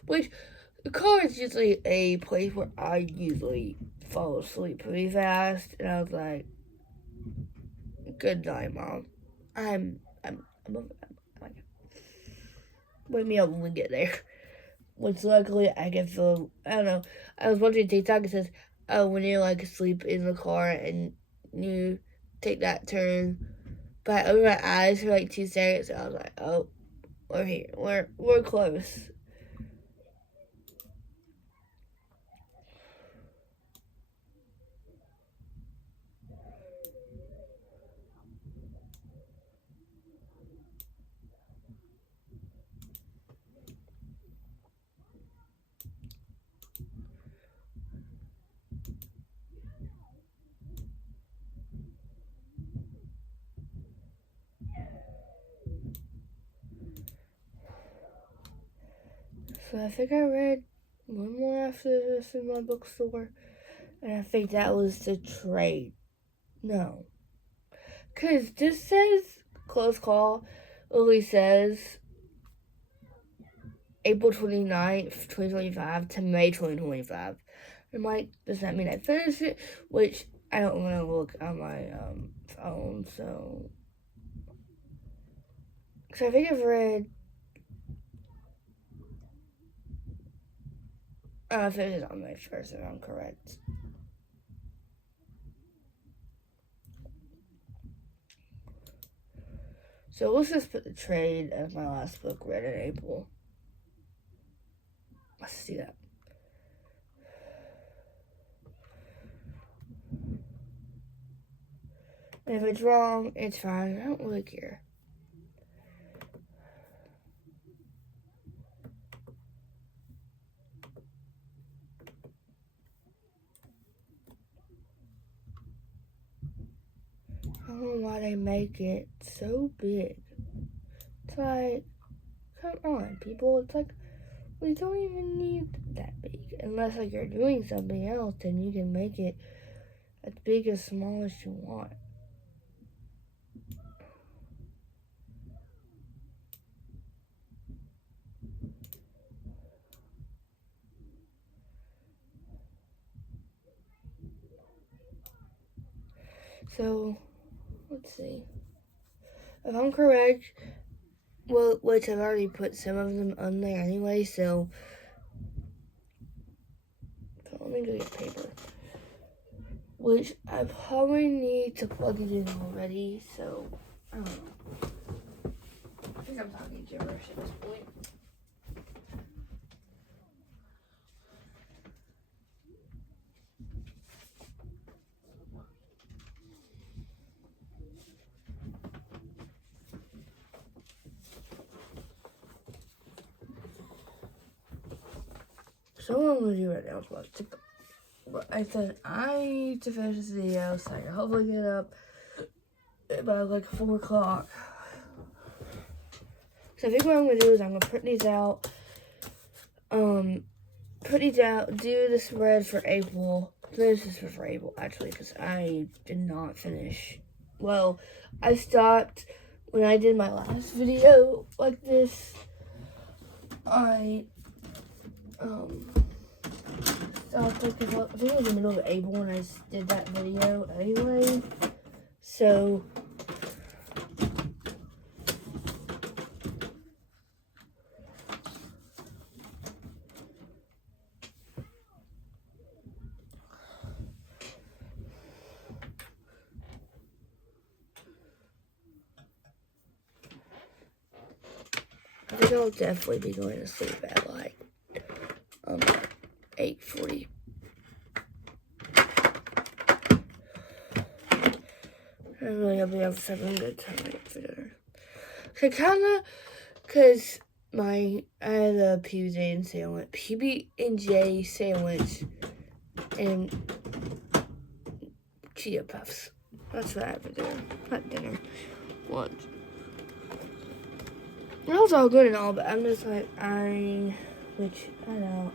which the car is usually a place where I usually fall asleep pretty fast, and I was like, good night, Mom. I'm like, wake me up when we get there. Which luckily I can feel, I don't know, I was watching TikTok, it says, oh, when you're like asleep in the car and you take that turn, but I opened my eyes for like 2 seconds, and I was like, oh, we're here, we're close. So I think I read 1 more after this in my bookstore, and I think that was the trade. No. Because this says, close call, Lily says, April 29th, 2025 to May 2025. I'm like, does that mean I finished it? Which I don't want to look on my phone, so. Because I think I've read. I finished it on May 1st, if I'm correct. So let's just put the trade as my last book read in April. Let's do that. And if it's wrong, it's fine. I don't really care. I don't know why they make it so big. It's like, come on, people. It's like, we don't even need that big. Unless, like, you're doing something else, then you can make it as big as small as you want. So, let's see. If I'm correct, well, which I've already put some of them on there anyway, so let me go get paper. Which I probably need to plug it in already, so I don't know. I think I'm talking gibberish at this point. So what I'm gonna do right now is I said I need to finish this video so I can hopefully get up by like 4 o'clock. So I think what I'm gonna do is I'm gonna print these out. Do the spread for April. Finish this for April actually, because I did not finish. Well, I stopped when I did my last video like this. I stopped like I think it was the middle of April when I did that video anyway. So I think I'll definitely be going to sleep at like 8:40. I really hope we have something good tonight for dinner. So cause I had a PB&J sandwich and Chia Puffs. That's what I had for dinner. Not dinner, lunch. That was all good and all, but I'm just like, I know.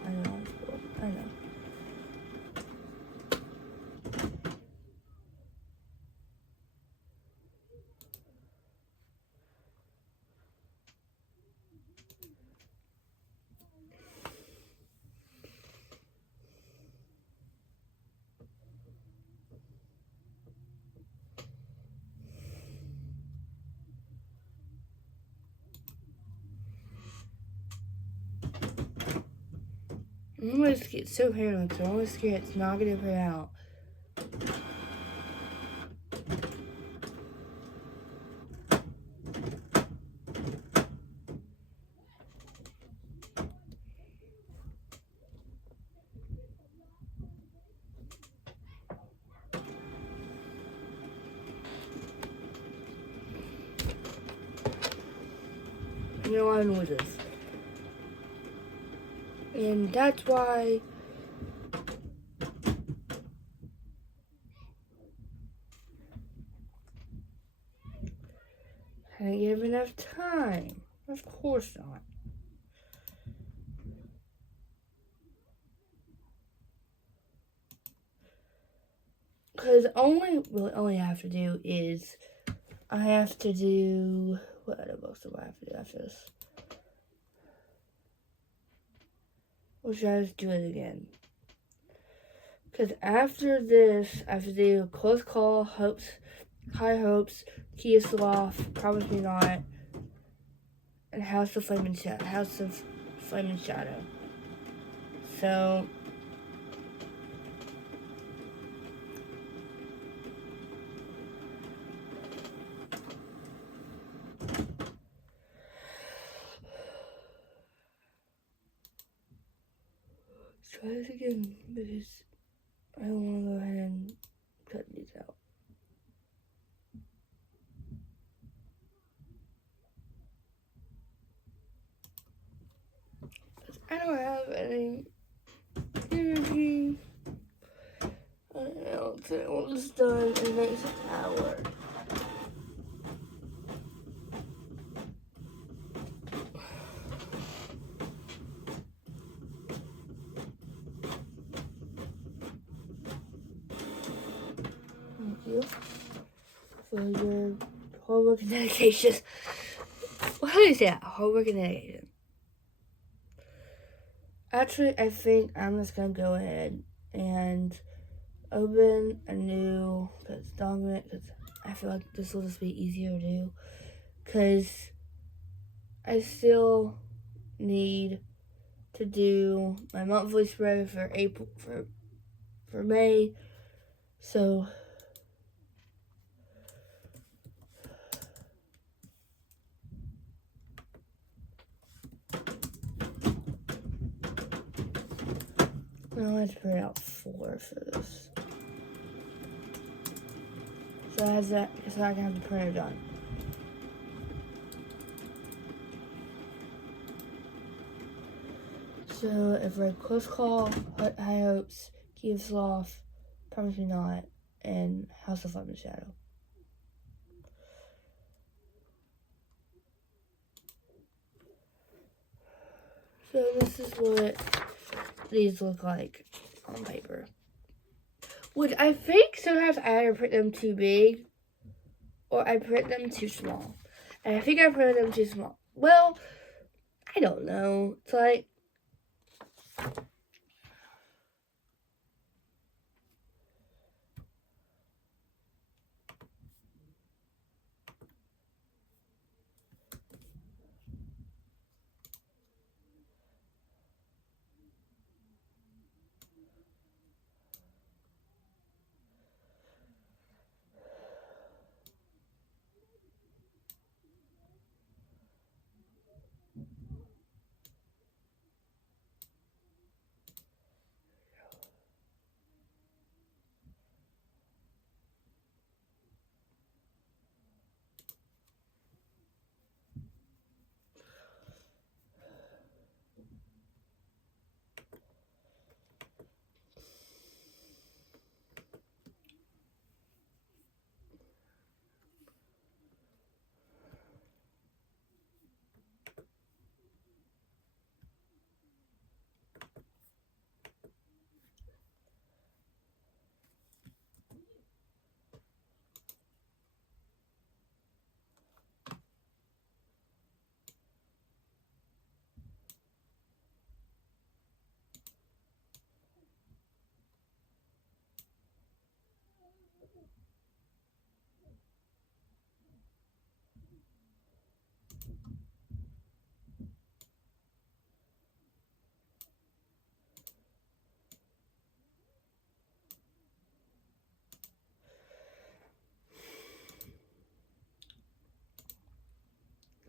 I'm gonna just get so paranoid because I'm always scared it's not gonna put out. You know, I know this. And that's why I didn't give enough time. Of course not. Because all I have to do is I have to do, what other books do I have to do after this? or should I just do it again? Because after this, I have to do Close Call, High Hopes, Key of Sloth, Promise Me Not, and House of Flame and Shadow. So let's try this again because I don't want to go ahead and cut these out. I don't have any energy. I don't think I want this done in the next hour. Thank you for your hard work and dedication. How do you say that? Hard work and dedication. Actually, I think I'm just gonna go ahead and open a new document because I feel like this will just be easier to do. Because I still need to do my monthly spread for April for May. So now I have to print out 4 for this. So I can have the printer done. So if we're Close Call, High Hopes, Key of Sloth, Promise Me Not, and House of Flame and Shadow. So this is what these look like on paper. Which I think sometimes I either print them too big or I print them too small. And I think I printed them too small. Well, I don't know. It's like,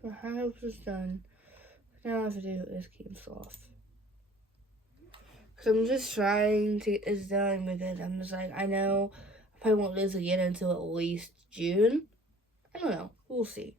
the High Hopes is done. Now all I have to do is Key of Sloth. Because I'm just trying to get this done because I'm just like, I know I probably won't do this again until at least June. I don't know. We'll see.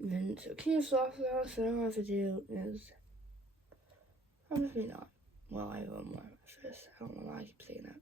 Then so can you stop that so I don't have to do is I'm just being on. Well, I have one more after this. I don't know why I keep saying that.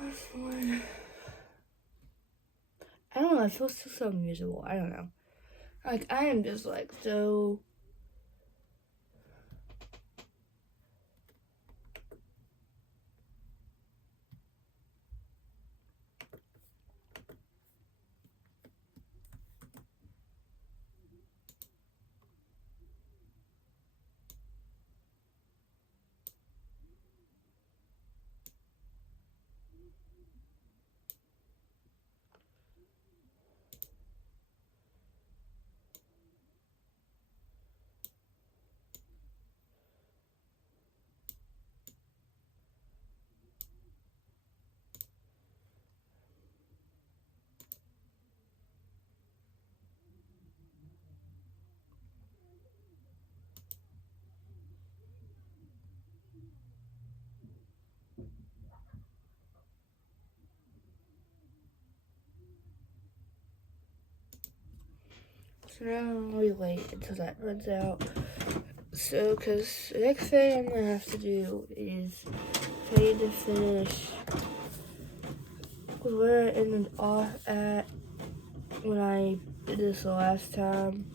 Last one. I don't know, I feel so miserable. I don't know. Like, I am just like so. So now I'm gonna wait until that runs out. So, because the next thing I'm gonna have to do is try to finish where I ended off at when I did this the last time.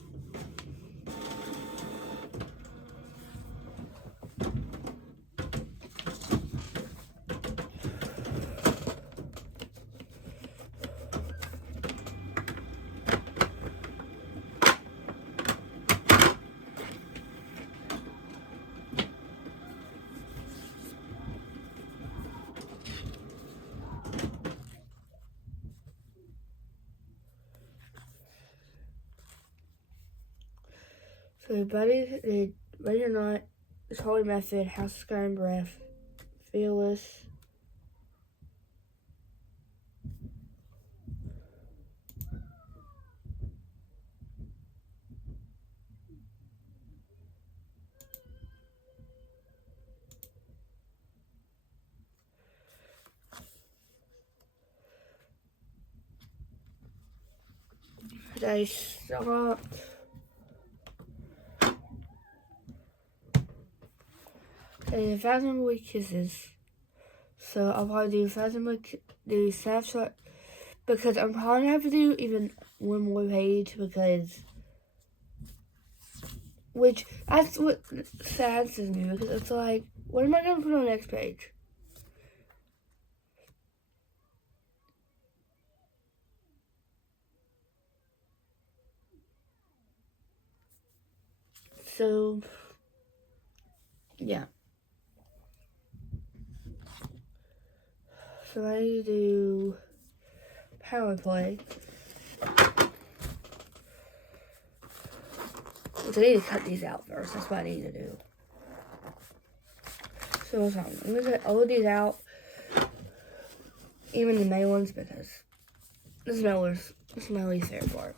So, Ready or Not, The Holy Method, House of Sky and Breath, Fearless. I stopped. And Fathom Week Kisses. So I'll probably do do Snapshot because I'm probably gonna have to do even one more page which that's what saddens me because it's like, what am I gonna put on the next page? So yeah. So I need to do power play. Which I need to cut these out first. That's what I need to do. So I'm gonna cut all of these out. Even the main ones because this is my least favorite part.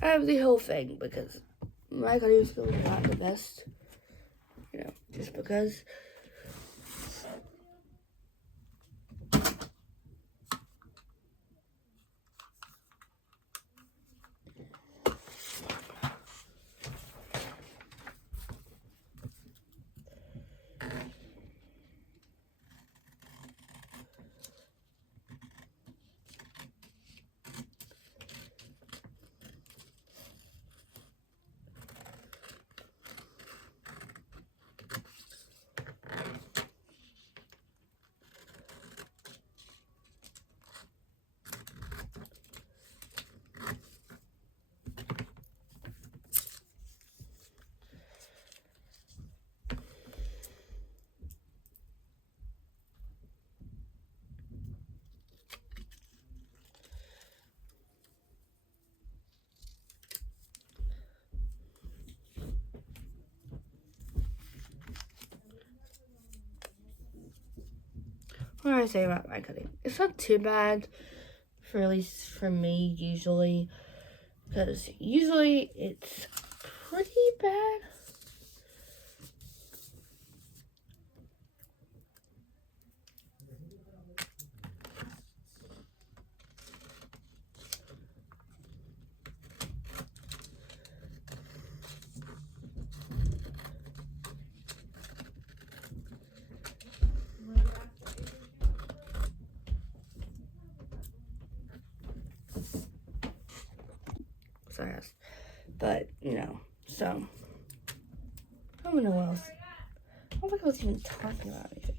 I have the whole thing because my cutting skills are not the best. Just because. what do I say about my cutting? It's not too bad, for at least for me usually, because usually it's pretty bad. Sorry, but you know, so I don't know what else. I don't think I was even talking about anything.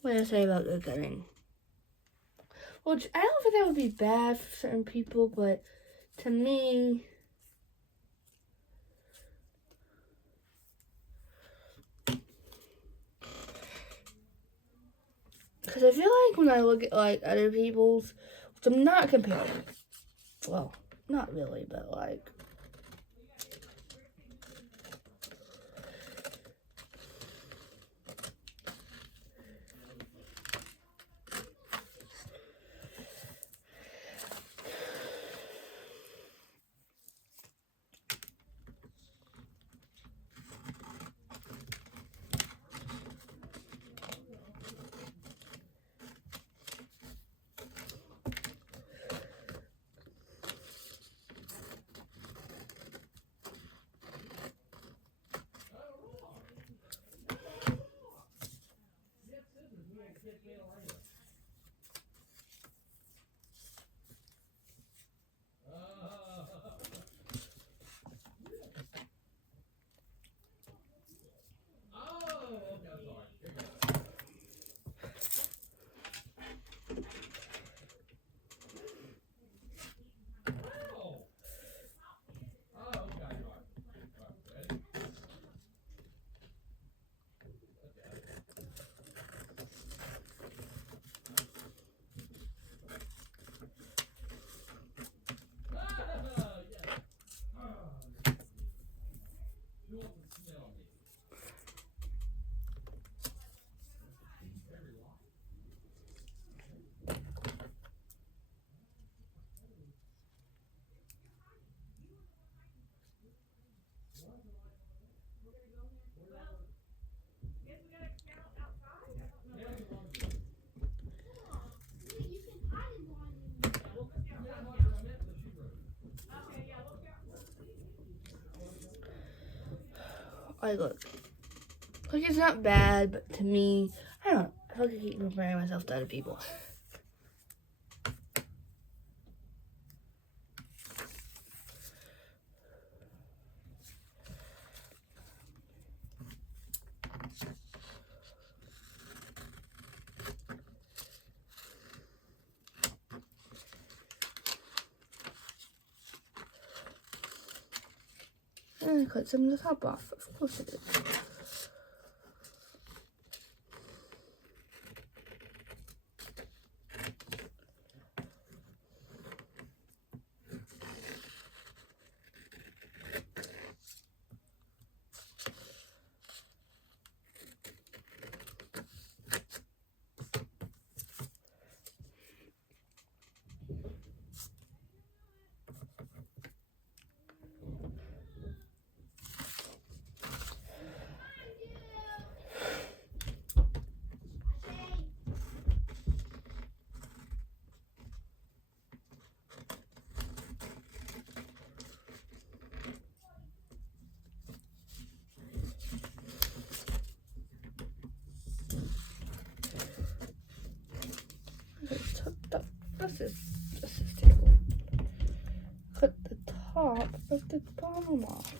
What did I say about good cutting? Well, I don't think that would be bad for certain people, but to me, because I feel like when I look at like other people's, which I'm not comparing, well, not really, but like, like look, it's not bad, but to me, I don't know. I feel like I keep comparing myself to other people. And I cut some of the top off. Of course I did. This is table. Cut the top Took the bottom off.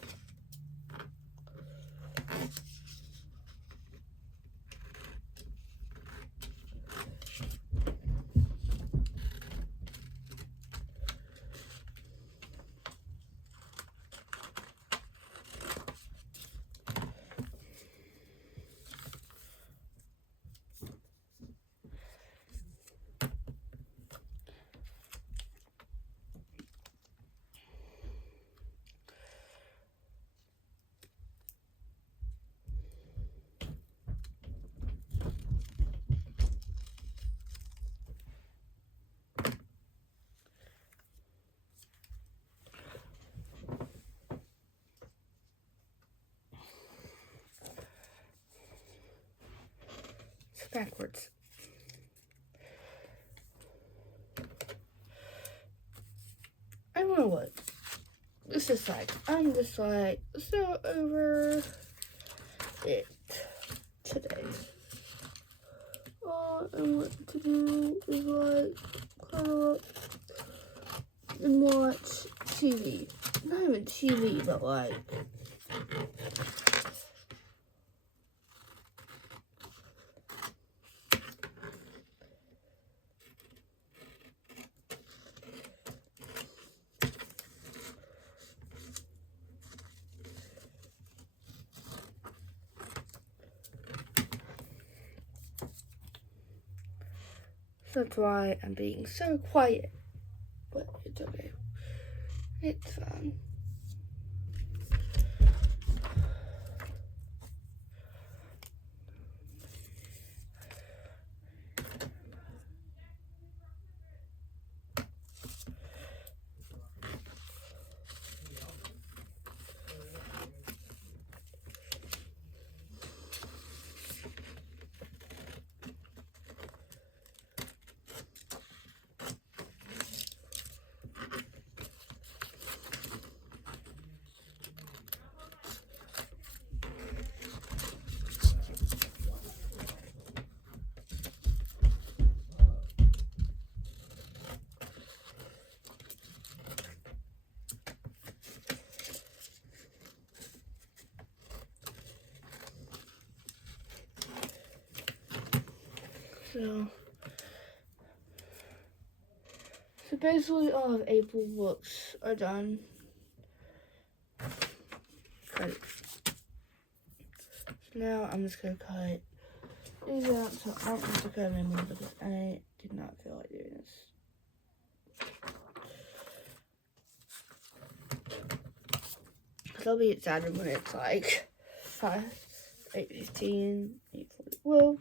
It's backwards. I don't know what. It's just like, I'm just like so over it today. All I want to do is like curl up and watch TV. Not even TV, but like that's why I'm being so quiet. But it's okay. It's fine. So basically all of April books are done. Cut it. So now I'm just gonna cut these out, so I don't have to cut them anymore because I did not feel like doing this. I'll be excited when it's like 8:15, 8:40. Well,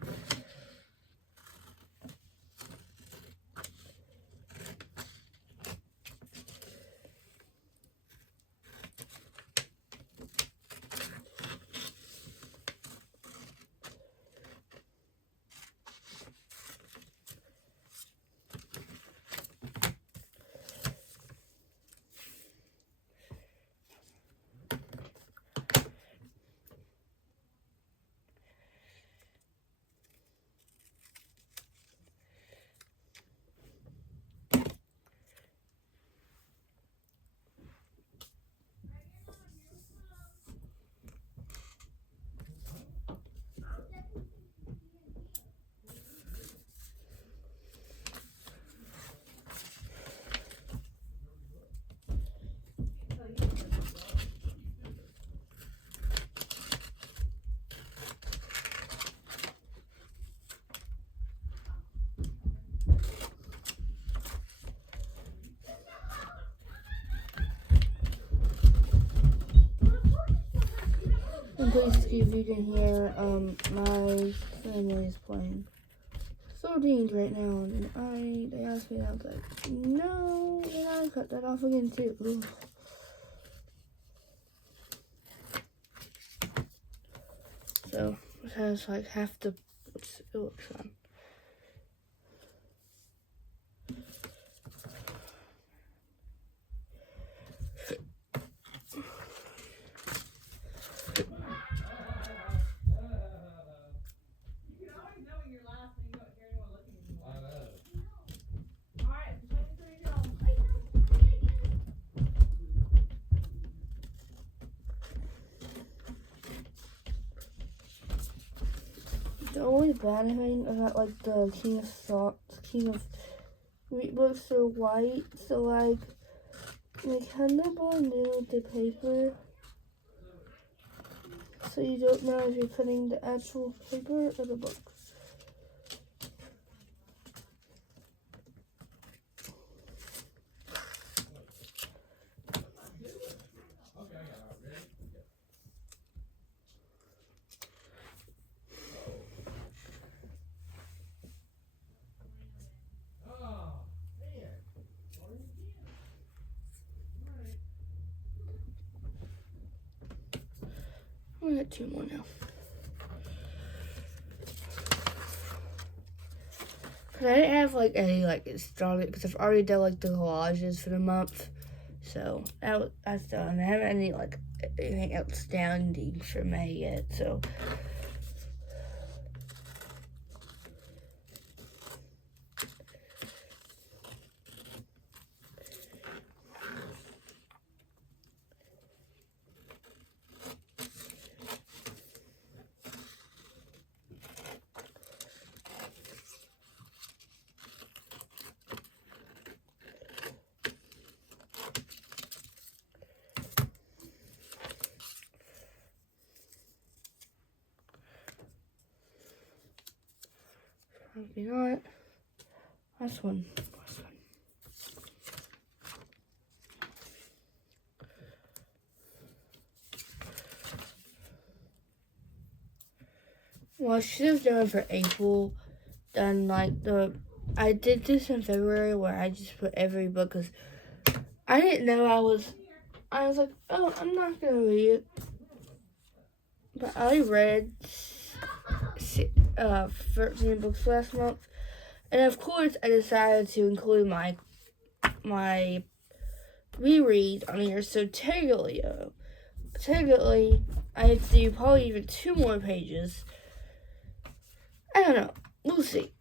and please excuse you can hear, my family is playing sardines right now, and they asked me, and I was like, no, and I cut that off again too. Ugh. So, it has like half the, it looks fun. The only bad thing about like the King of Wheat books are white, so like they kind of blend in with the paper, so you don't know if you're cutting the actual paper or the book. I got 2 more now. Cause I didn't have like any like started because I've already done like the collages for the month, so that's done. I haven't any like anything outstanding for May yet, so. Probably not. Last one. Well, I should have done it for April. Done like I did this in February where I just put every book because I didn't know I was like, oh, I'm not gonna read it. But I read 13 books last month, and of course I decided to include my reread on here. So technically, I have to do probably even 2 more pages. I don't know. We'll see.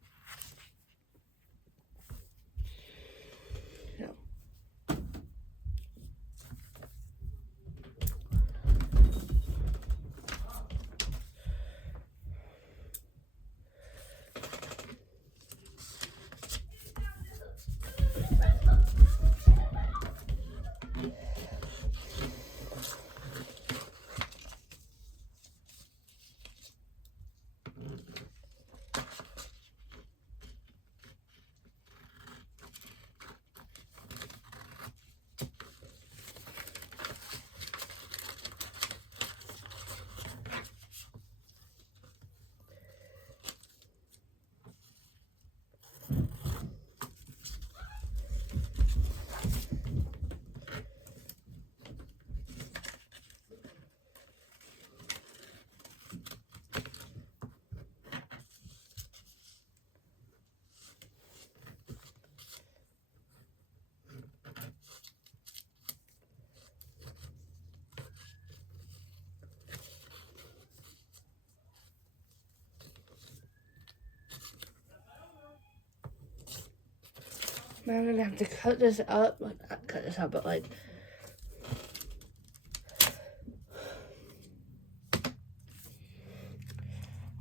Now I'm gonna have to cut this up. Like, not cut this up, but like.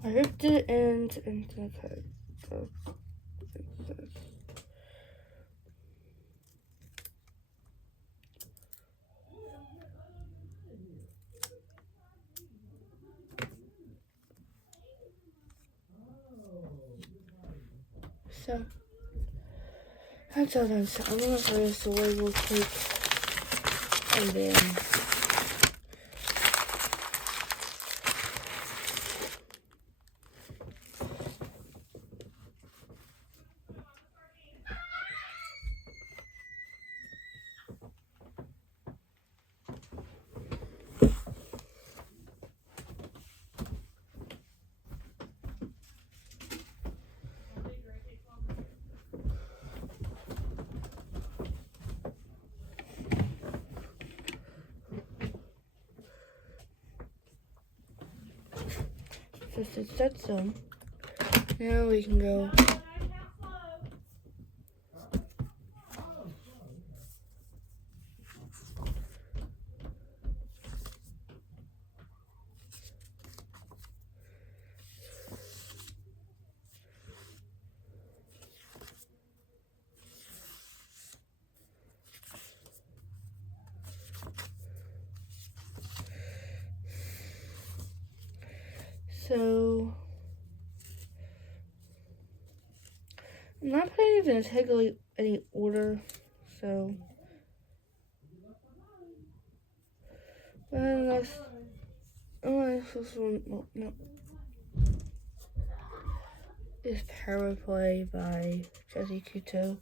I ripped it into the cut. So. That's all done. So I'm gonna throw this away real quick. And then since that's done, now we can go. So I'm not planning to take any order, so unless this one, no, is Power Play by Jesse Kuto.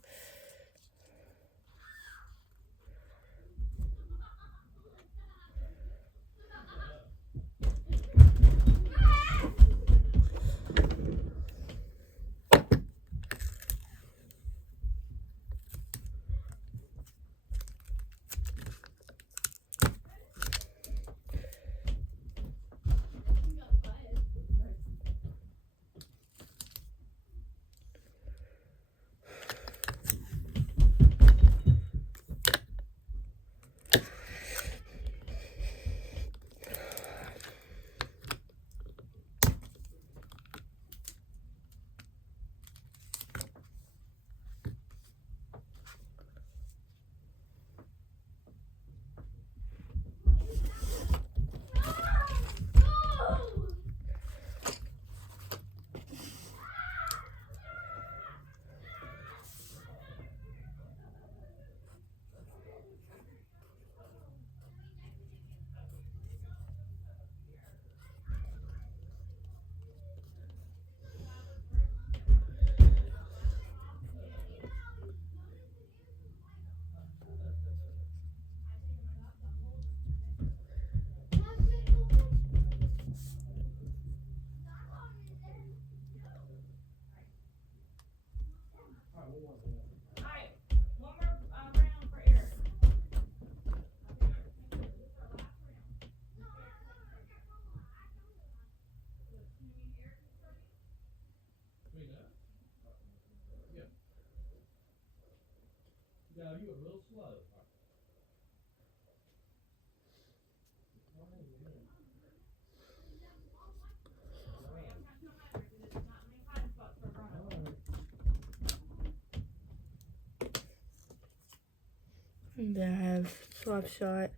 And then I have Swap Shot.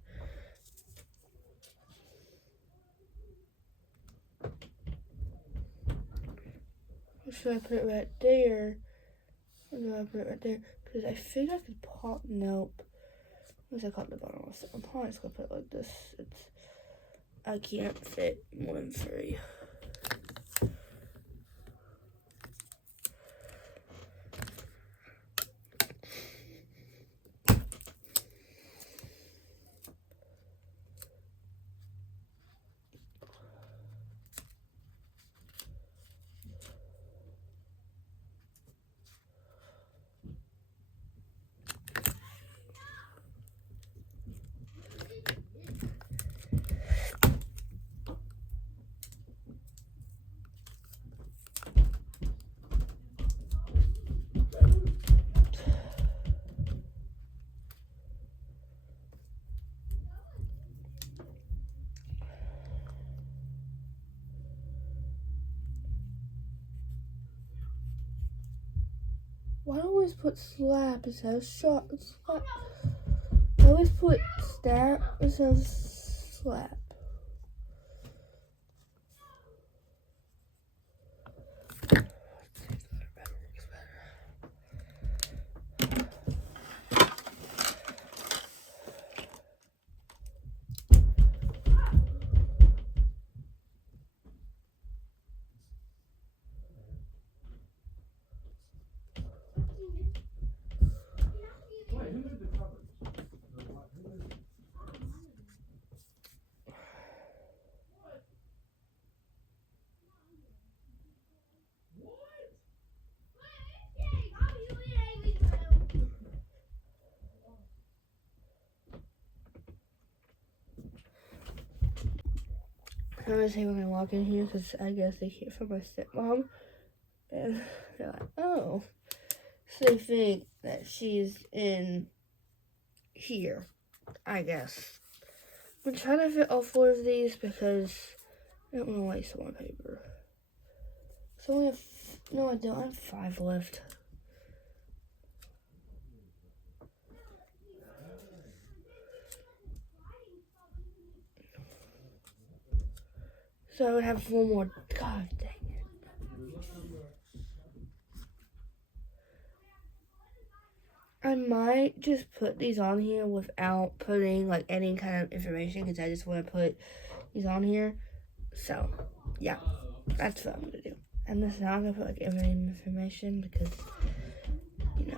Should I put it right there? Or do I put it right there? Because I think I could pop. Nope. Once I cut the bottom off, I'm probably just gonna put it like this. I can't fit more than 3. Why do I always put slap instead of shot? Slap. I always put stab instead of slap. I'm gonna say when I walk in here because I guess they hear from my stepmom, and they're like, "Oh," so they think that she's in here. I guess I'm trying to fit all 4 of these because I don't want to waste more paper. So I only have no, I don't. I have 5 left. So I would have one more. God dang it. I might just put these on here without putting like any kind of information because I just want to put these on here. So, yeah, that's what I'm going to do. I'm just not going to put like every information because, you know.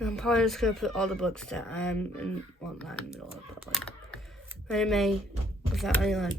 And I'm probably just going to put all the books that I'm in, well, not in the middle of, but like, anime, without any like.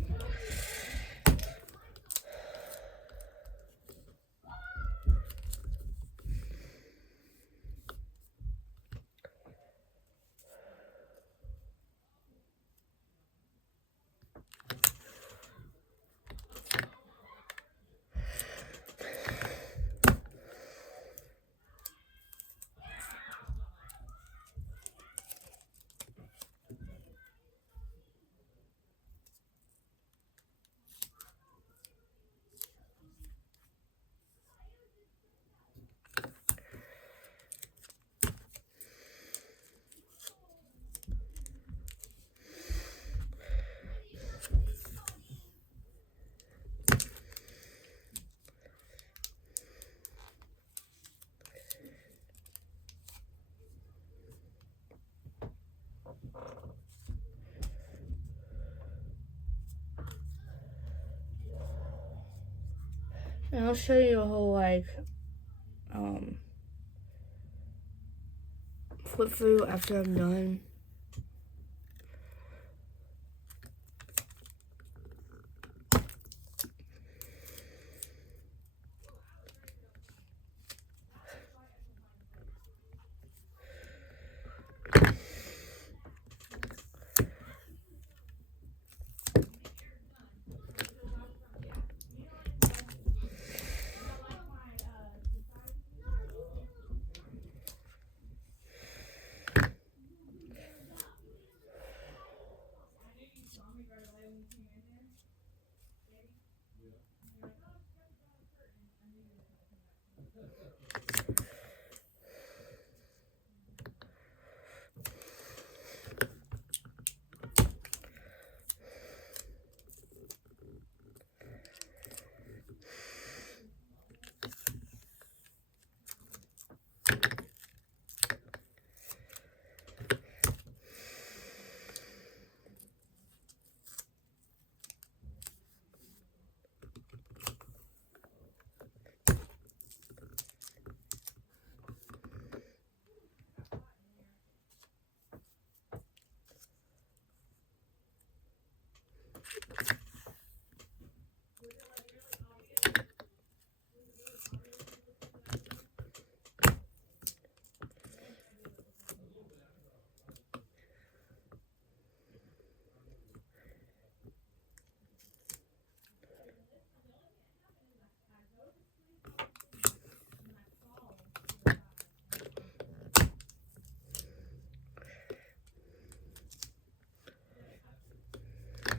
And I'll show you a whole like flip through after I'm done.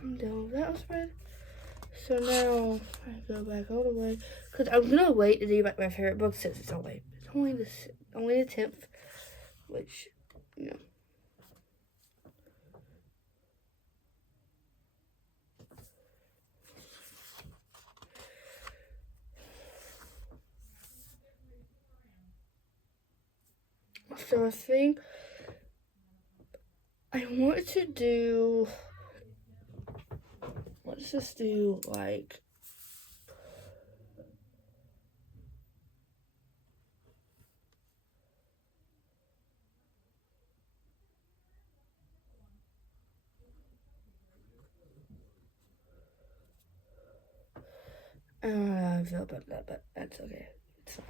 I'm done with that spread. So now I go back all the way because I'm gonna wait to do like my favorite book since it's only the 10th, which you know. So I think I want to do. Let's just do like. I don't know how I feel about that, but that's okay. It's fine.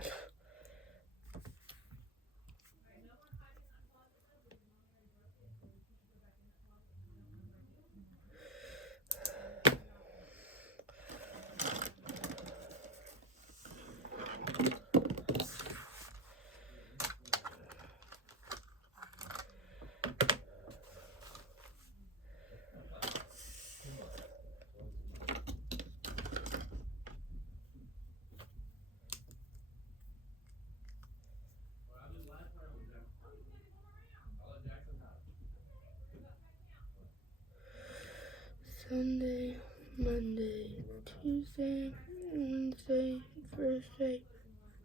Tuesday, Wednesday, Thursday,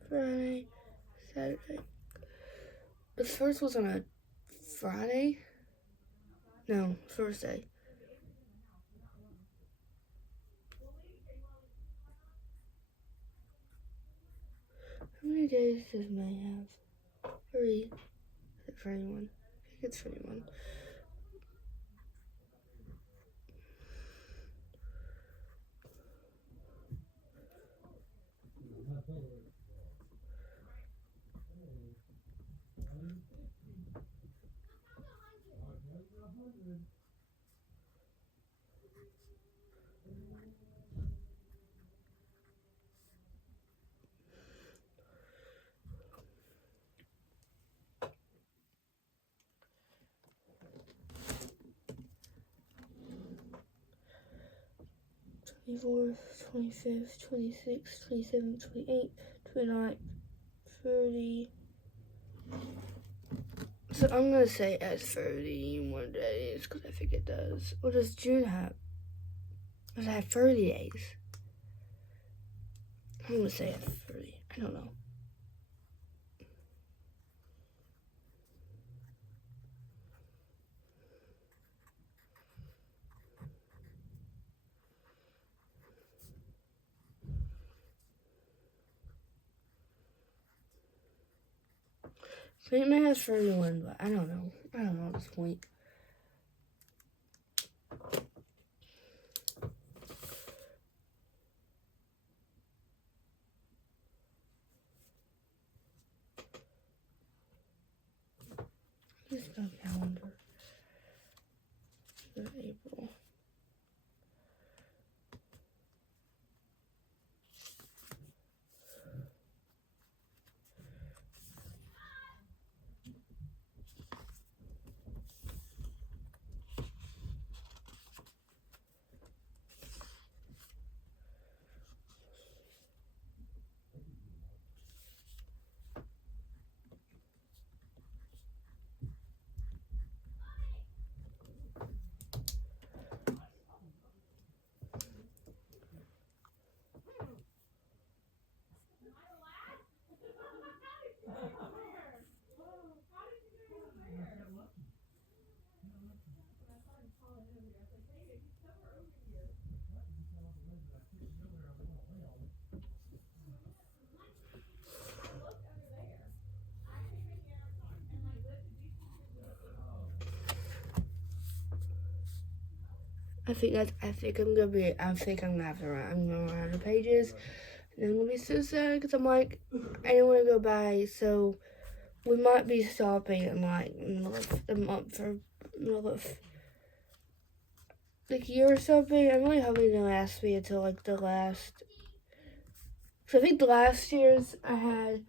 Friday, Saturday. The first was on a Friday? No, Thursday. How many days does May have? 3. Is it 31? I think it's 31. Twenty-fourth, 25th, 26th, 27th, 28th, 29th, 30. So I'm gonna say as 31 days because I think it does. What does June have? Does it have 30 days? I'm gonna say it's 30. I don't know. I think it may have 31, but I don't know. I don't know at this point. Here's the calendar for April. I think I'm gonna have to run. I'm gonna run out of pages, and I'm gonna be so sad because I'm like, I don't want to go by. So we might be stopping in like middle of the month or middle of like year or something. I'm really hoping to last me until like the last. So I think the last year's I had.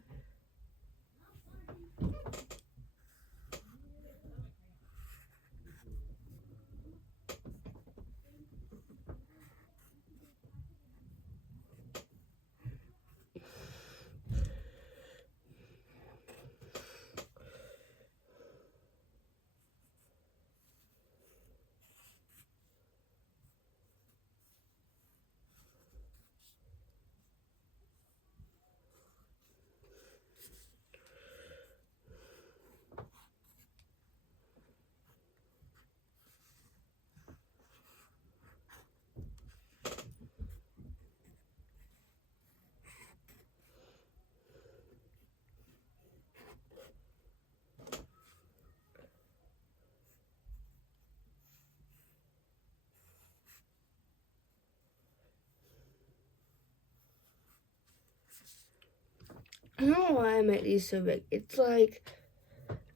I don't know why I make these so big. It's like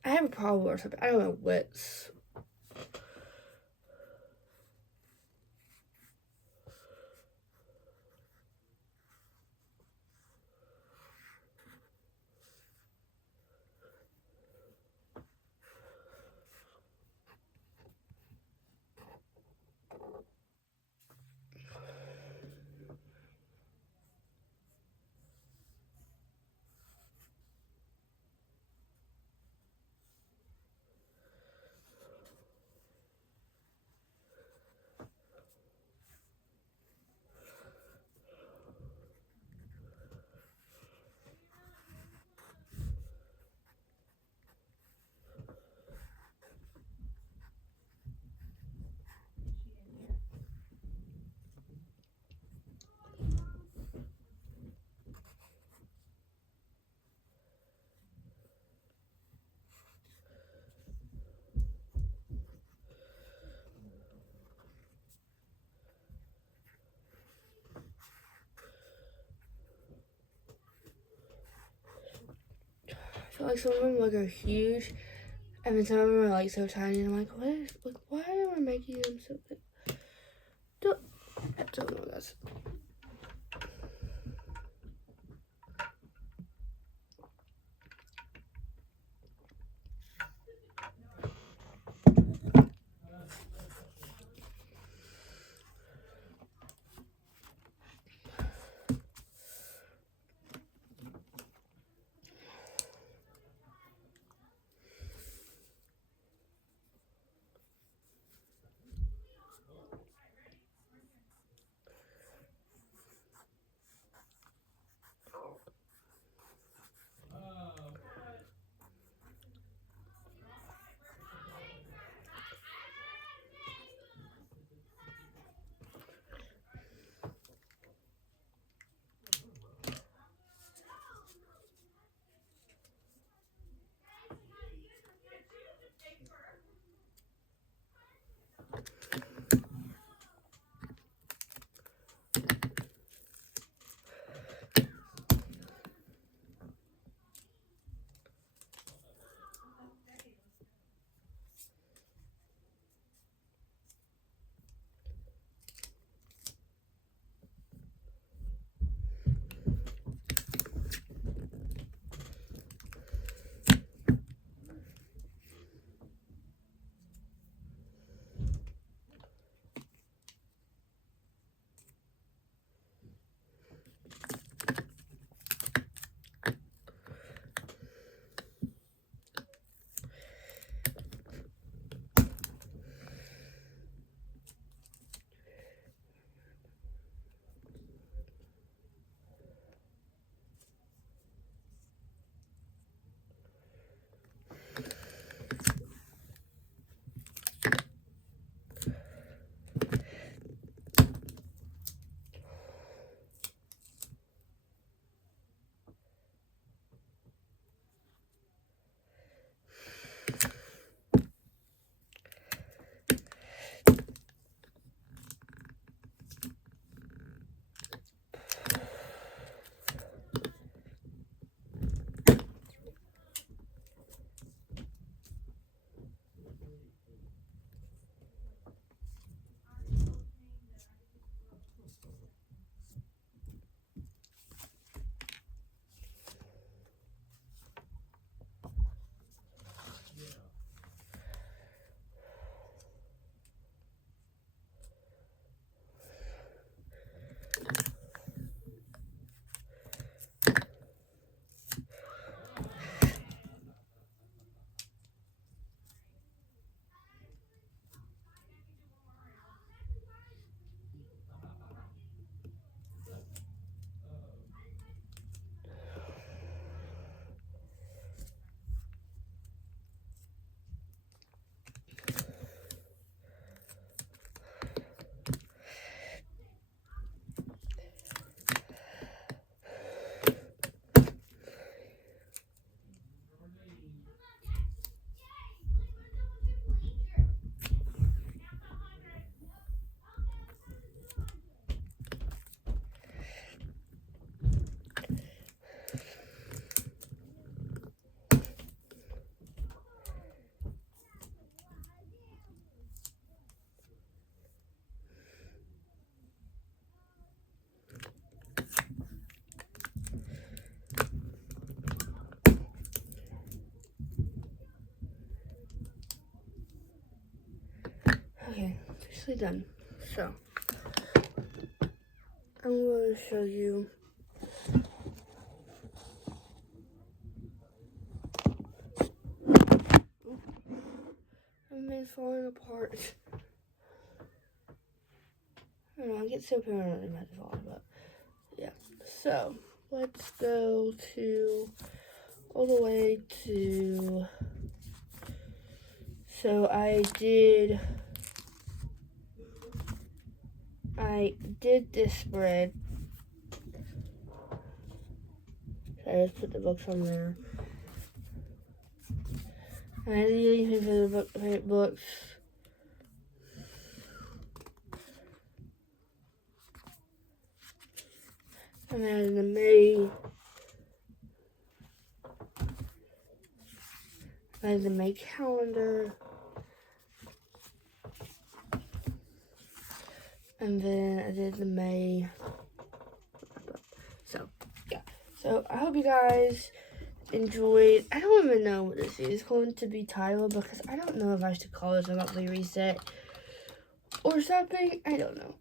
I have a problem or something. I don't know what's. So like some of them like are huge, and then some of them are like so tiny. And I'm like, why am I making them so big? I don't know, guys. Okay, officially done. So, I'm going to show you everything's falling apart. I don't know, I get so paranoid about it falling, but yeah. So, let's go to all the way to. So I did this spread. So I just put the books on there. And I did anything for the books. And then the May. I did the May calendar. And then I did the May. So, yeah. So, I hope you guys enjoyed. I don't even know what this is going to be titled because I don't know if I should call this a monthly reset or something. I don't know.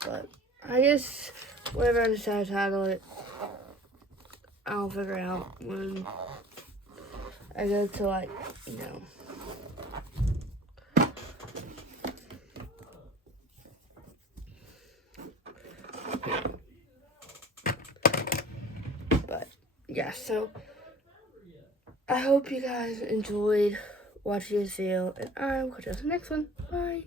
But I guess whatever I decide to title it, I'll figure out when I go to, like, you know. But, yeah, so I hope you guys enjoyed watching this video, and I will catch you in the next one. Bye.